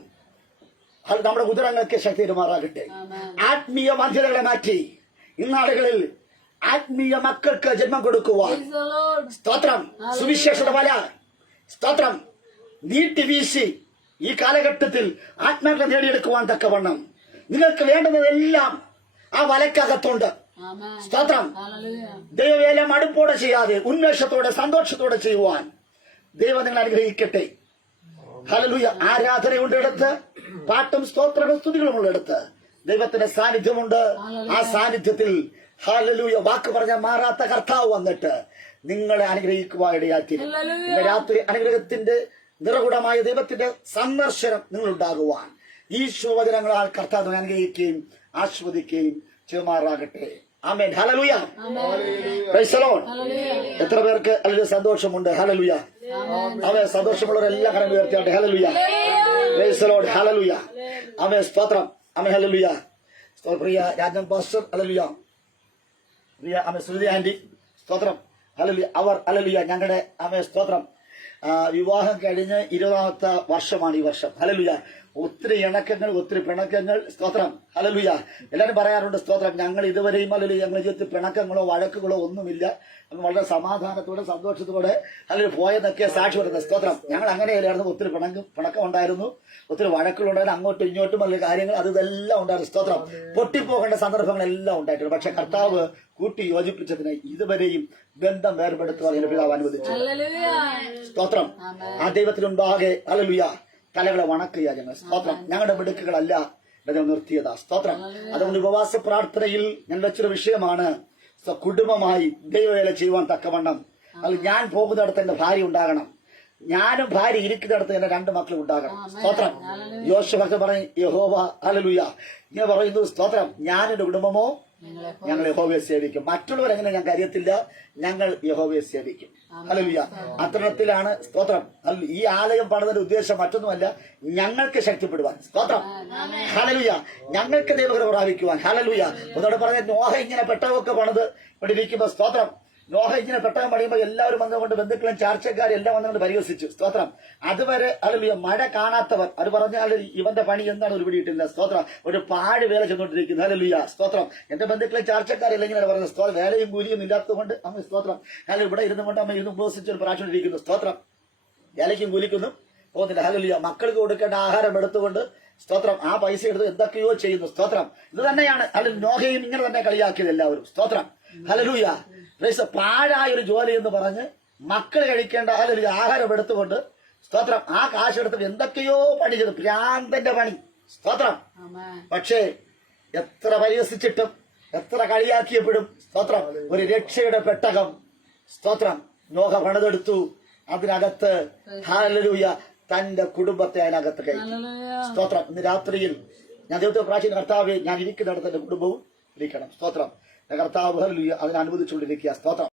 അത് നമ്മുടെ ഉദരങ്ങൾക്ക് ശക്തിമാറാകട്ടെ. ആത്മീയ ബാധ്യതകളെ മാറ്റി ഇന്നാളുകളിൽ ആത്മീയ മക്കൾക്ക് ജന്മം കൊടുക്കുവാൻ സ്തോത്രം സുവിശേഷത വല സ്തോത്രം നീട്ടി വീശി ഈ കാലഘട്ടത്തിൽ ആത്മാക്കളെ നേടിയെടുക്കുവാൻ തക്കവണ്ണം നിങ്ങൾക്ക് വേണ്ടുന്നതെല്ലാം ആ വലക്കകത്തുണ്ട്. സ്തോത്രം. ദൈവവേല മടുപ്പോടെ ചെയ്യാതെ ഉന്മേഷത്തോടെ സന്തോഷത്തോടെ ചെയ്യുവാൻ ദൈവം നിങ്ങൾ അനുഗ്രഹിക്കട്ടെ. ഹല്ലേലൂയ. ആരാധനയുണ്ടെടുത്ത്, പാട്ടും സ്തോത്രങ്ങളും സ്തുതികളും ഉള്ളിടത്ത് ദൈവത്തിന്റെ സാന്നിധ്യമുണ്ട്. ആ സാന്നിധ്യത്തിൽ ഹല്ലേലൂയ വാക്ക് പറഞ്ഞ മാറാത്ത കർത്താവ് വന്നിട്ട് നിങ്ങളെ അനുഗ്രഹിക്കുവാൻ ഇടയാക്കിയിരുന്നു. ഇന്ന് രാത്രി അനുഗ്രഹത്തിന്റെ നിറകുടമായ ദൈവത്തിന്റെ സന്ദർശനം നിങ്ങളുണ്ടാകുവാൻ ഈ ശുഭവചനങ്ങളാൽ കർത്താവ് അനുഗ്രഹിക്കുകയും ആസ്വദിക്കുകയും ചെയ്യുമാറാകട്ടെ. Amen. Hallelujah. Praise the Lord. എത്ര പേർക്ക് അതിൽ സന്തോഷമുണ്ട്? ഹല്ലേലൂയ. അവ സന്തോഷമുള്ളവരെല്ലാം കരം ഉയർത്തിയാട്ടെ. Hallelujah. Praise the Lord. Hallelujah. Amen. സ്തോത്രം. ആമേൻ. ഹല്ലേലൂയ. പ്രിയ രാജൻ പാസ്റ്റർ ഹല്ലേലൂയ, പ്രിയ ആമേൻ സുനിത ആന്റി സ്തോത്രം. ഹല്ലേലൂയ. അവർ ഹല്ലേലൂയ ഞങ്ങളുടെ ആമേൻ സ്തോത്രം വിവാഹം കഴിഞ്ഞ് 20ാമത്തെ വർഷമാണ് ഈ വർഷം. ഹല്ലേലൂയ. ഒത്തിരി ഇണക്കങ്ങൾ, ഒത്തിരി പിണക്കങ്ങൾ. സ്തോത്രം. ഹല്ലേലൂയ. എല്ലാവരും പറയാറുണ്ട് സ്തോത്രം, ഞങ്ങൾ ഇതുവരെയും ഹല്ലേലൂയ ഞങ്ങളുടെ ജീവിതത്തിൽ പിണക്കങ്ങളോ വഴക്കുകളോ ഒന്നുമില്ല, വളരെ സമാധാനത്തോടെ സന്തോഷത്തോടെ അല്ലെങ്കിൽ പോയെന്നൊക്കെ സാക്ഷി പറയുന്നത്. സ്തോത്രം. ഞങ്ങൾ അങ്ങനെയല്ലായിരുന്നു. ഒത്തിരി പിണക്കം ഉണ്ടായിരുന്നു, ഒത്തിരി വഴക്കുകളുണ്ടായിരുന്നു, അങ്ങോട്ടും ഇങ്ങോട്ടും വലിയ കാര്യങ്ങൾ അതെല്ലാം ഉണ്ടായിരുന്നു. സ്തോത്രം. പൊട്ടിപ്പോകേണ്ട സന്ദർഭങ്ങളെല്ലാം ഉണ്ടായിട്ടുണ്ട്. പക്ഷെ കർത്താവ് കൂട്ടി യോജിപ്പിച്ചതിന് ഇതുവരെയും ബന്ധം വേർപെടുത്തുവാൻ എന്റെ പിതാവ് അനുവദിച്ചു. സ്തോത്രം. ആ ദൈവത്തിനുണ്ടാകെ ഹല്ലേലൂയ തലകളെ വണക്കുക ഞങ്ങൾ. സ്തോത്രം. ഞങ്ങളുടെ മിടുക്കുകളല്ല നിർത്തിയതാ. സ്തോത്രം. അതുകൊണ്ട് ഉപവാസ പ്രാർത്ഥനയിൽ ഞാൻ വെച്ചൊരു വിഷയമാണ് കുടുംബമായി ദൈവവേല ചെയ്യുവാൻ തക്കവണ്ണം. അത് ഞാൻ പോകുന്നിടത്ത് എന്റെ ഭാര്യ ഉണ്ടാകണം, ഞാനും ഭാര്യ ഇരിക്കുന്നിടത്ത് എന്റെ 2 മക്കളും ഉണ്ടാകണം. സ്തോത്രം. യോശുവ പറയും യഹോവ ഹല്ലേലൂയ ഇങ്ങനെ പറയുന്നു. സ്തോത്രം. ഞാൻ എന്റെ കുടുംബമോ ഞങ്ങൾ യഹോവയെ സേവിക്കും. മറ്റുള്ളവരെങ്ങനെ ഞങ്ങൾക്ക് അറിയത്തില്ല, ഞങ്ങൾ യഹോവയെ സേവിക്കും. ഹല്ലേലൂയ. അത്തരത്തിലാണ്. സ്തോത്രം. ഈ ആലയം പണിതിന്റെ ഉദ്ദേശം മറ്റൊന്നുമല്ല, ഞങ്ങൾക്ക് ശക്തിപ്പെടുവാൻ. സ്തോത്രം. ഹല്ലേലൂയ. ഞങ്ങൾക്ക് ദൈവകൃപ പ്രാപിക്കുവാൻ. ഹല്ലേലൂയ. ഒന്നോട് പറഞ്ഞ നോഹ ഇങ്ങനെ പെട്ടകമൊക്കെ പണിത് ഇവിടെ ഇരിക്കുമ്പോ സ്തോത്രം, നോഹ ഇങ്ങനെ പെട്ടകം പണിയുമ്പോൾ എല്ലാവരും വന്നുകൊണ്ട് ബന്ധുക്കളും ചാർച്ചക്കാരും എല്ലാം വന്നുകൊണ്ട് പരിഹസിച്ചു. സ്തോത്രം. അതുവരെ ഹല്ലേലൂയ മഴ കാണാത്തവർ അത് പറഞ്ഞാൽ ഇവന്റെ പണി എന്താണ് ഒരു പിടിയിട്ടില്ല. സ്തോത്രം. ഒരു പാഴ് വേല ചെന്നുകൊണ്ടിരിക്കുന്നു. ഹല്ലേലൂയ. സ്തോത്രം. എന്റെ ബന്ധുക്കളും ചാർച്ചക്കാരെല്ലാം ഇങ്ങനെ പറയുന്നത്. സ്തോത്രം. വേലയും കൂലിയും ഇല്ലാത്തതുകൊണ്ട് അമ്മ സ്തോത്രം അല്ലെങ്കിൽ ഇവിടെ ഇരുന്നുകൊണ്ട് അമ്മ ഇരുന്ന് ഉപസിച്ച് ഒരു പ്രാവശ്യം ഇരിക്കുന്നു. സ്തോത്രം. വേലയ്ക്കും കൂലിക്കൊന്നും പോകുന്നില്ല. ഹല്ലേലൂയ. മക്കൾക്ക് കൊടുക്കേണ്ട ആഹാരം എടുത്തുകൊണ്ട് സ്തോത്രം ആ പൈസ എടുത്ത് എന്തൊക്കെയോ ചെയ്യുന്നു. സ്തോത്രം. ഇത് തന്നെയാണ് അല്ലെങ്കിൽ നോഹയും ഇങ്ങനെ തന്നെ കളിയാക്കിയത് എല്ലാവരും. സ്തോത്രം. ഹല്ലേലൂയ. പാഴായ ഒരു ജോലി എന്ന് പറഞ്ഞ് മക്കൾ കഴിക്കേണ്ട അല്ലെങ്കിൽ ആഹാരം എടുത്തുകൊണ്ട് സ്തോത്രം ആ കാശെടുത്ത് എന്തൊക്കെയോ പണി ചെയ്തു. ഭ്രാന്തന്റെ പണി. സ്തോത്രം. പക്ഷേ എത്ര പരിഹസിച്ചിട്ടും എത്ര കളിയാക്കിയപ്പോഴും സ്തോത്രം ഒരു രക്ഷയുടെ പെട്ടകം സ്തോത്രം നോഹ പണിതെടുത്തു. അതിനകത്ത് ഹല്ലേലൂയ തന്റെ കുടുംബത്തെ അതിനകത്ത് കയറ്റി. സ്തോത്രം. ഇന്ന് രാത്രിയിൽ ഞാൻ ദൈവത്തെ പ്രാർത്ഥിക്കുന്ന കർത്താവേ, ഞാൻ ഇരിക്കുന്നിടത്ത് എന്റെ കുടുംബവും ഇരിക്കണം. സ്തോത്രം. കർത്താവ് ഹല്ലേലൂയ അതിനെ അനുവദിച്ചുകൊണ്ടിരിക്കുക. സ്തോത്രം.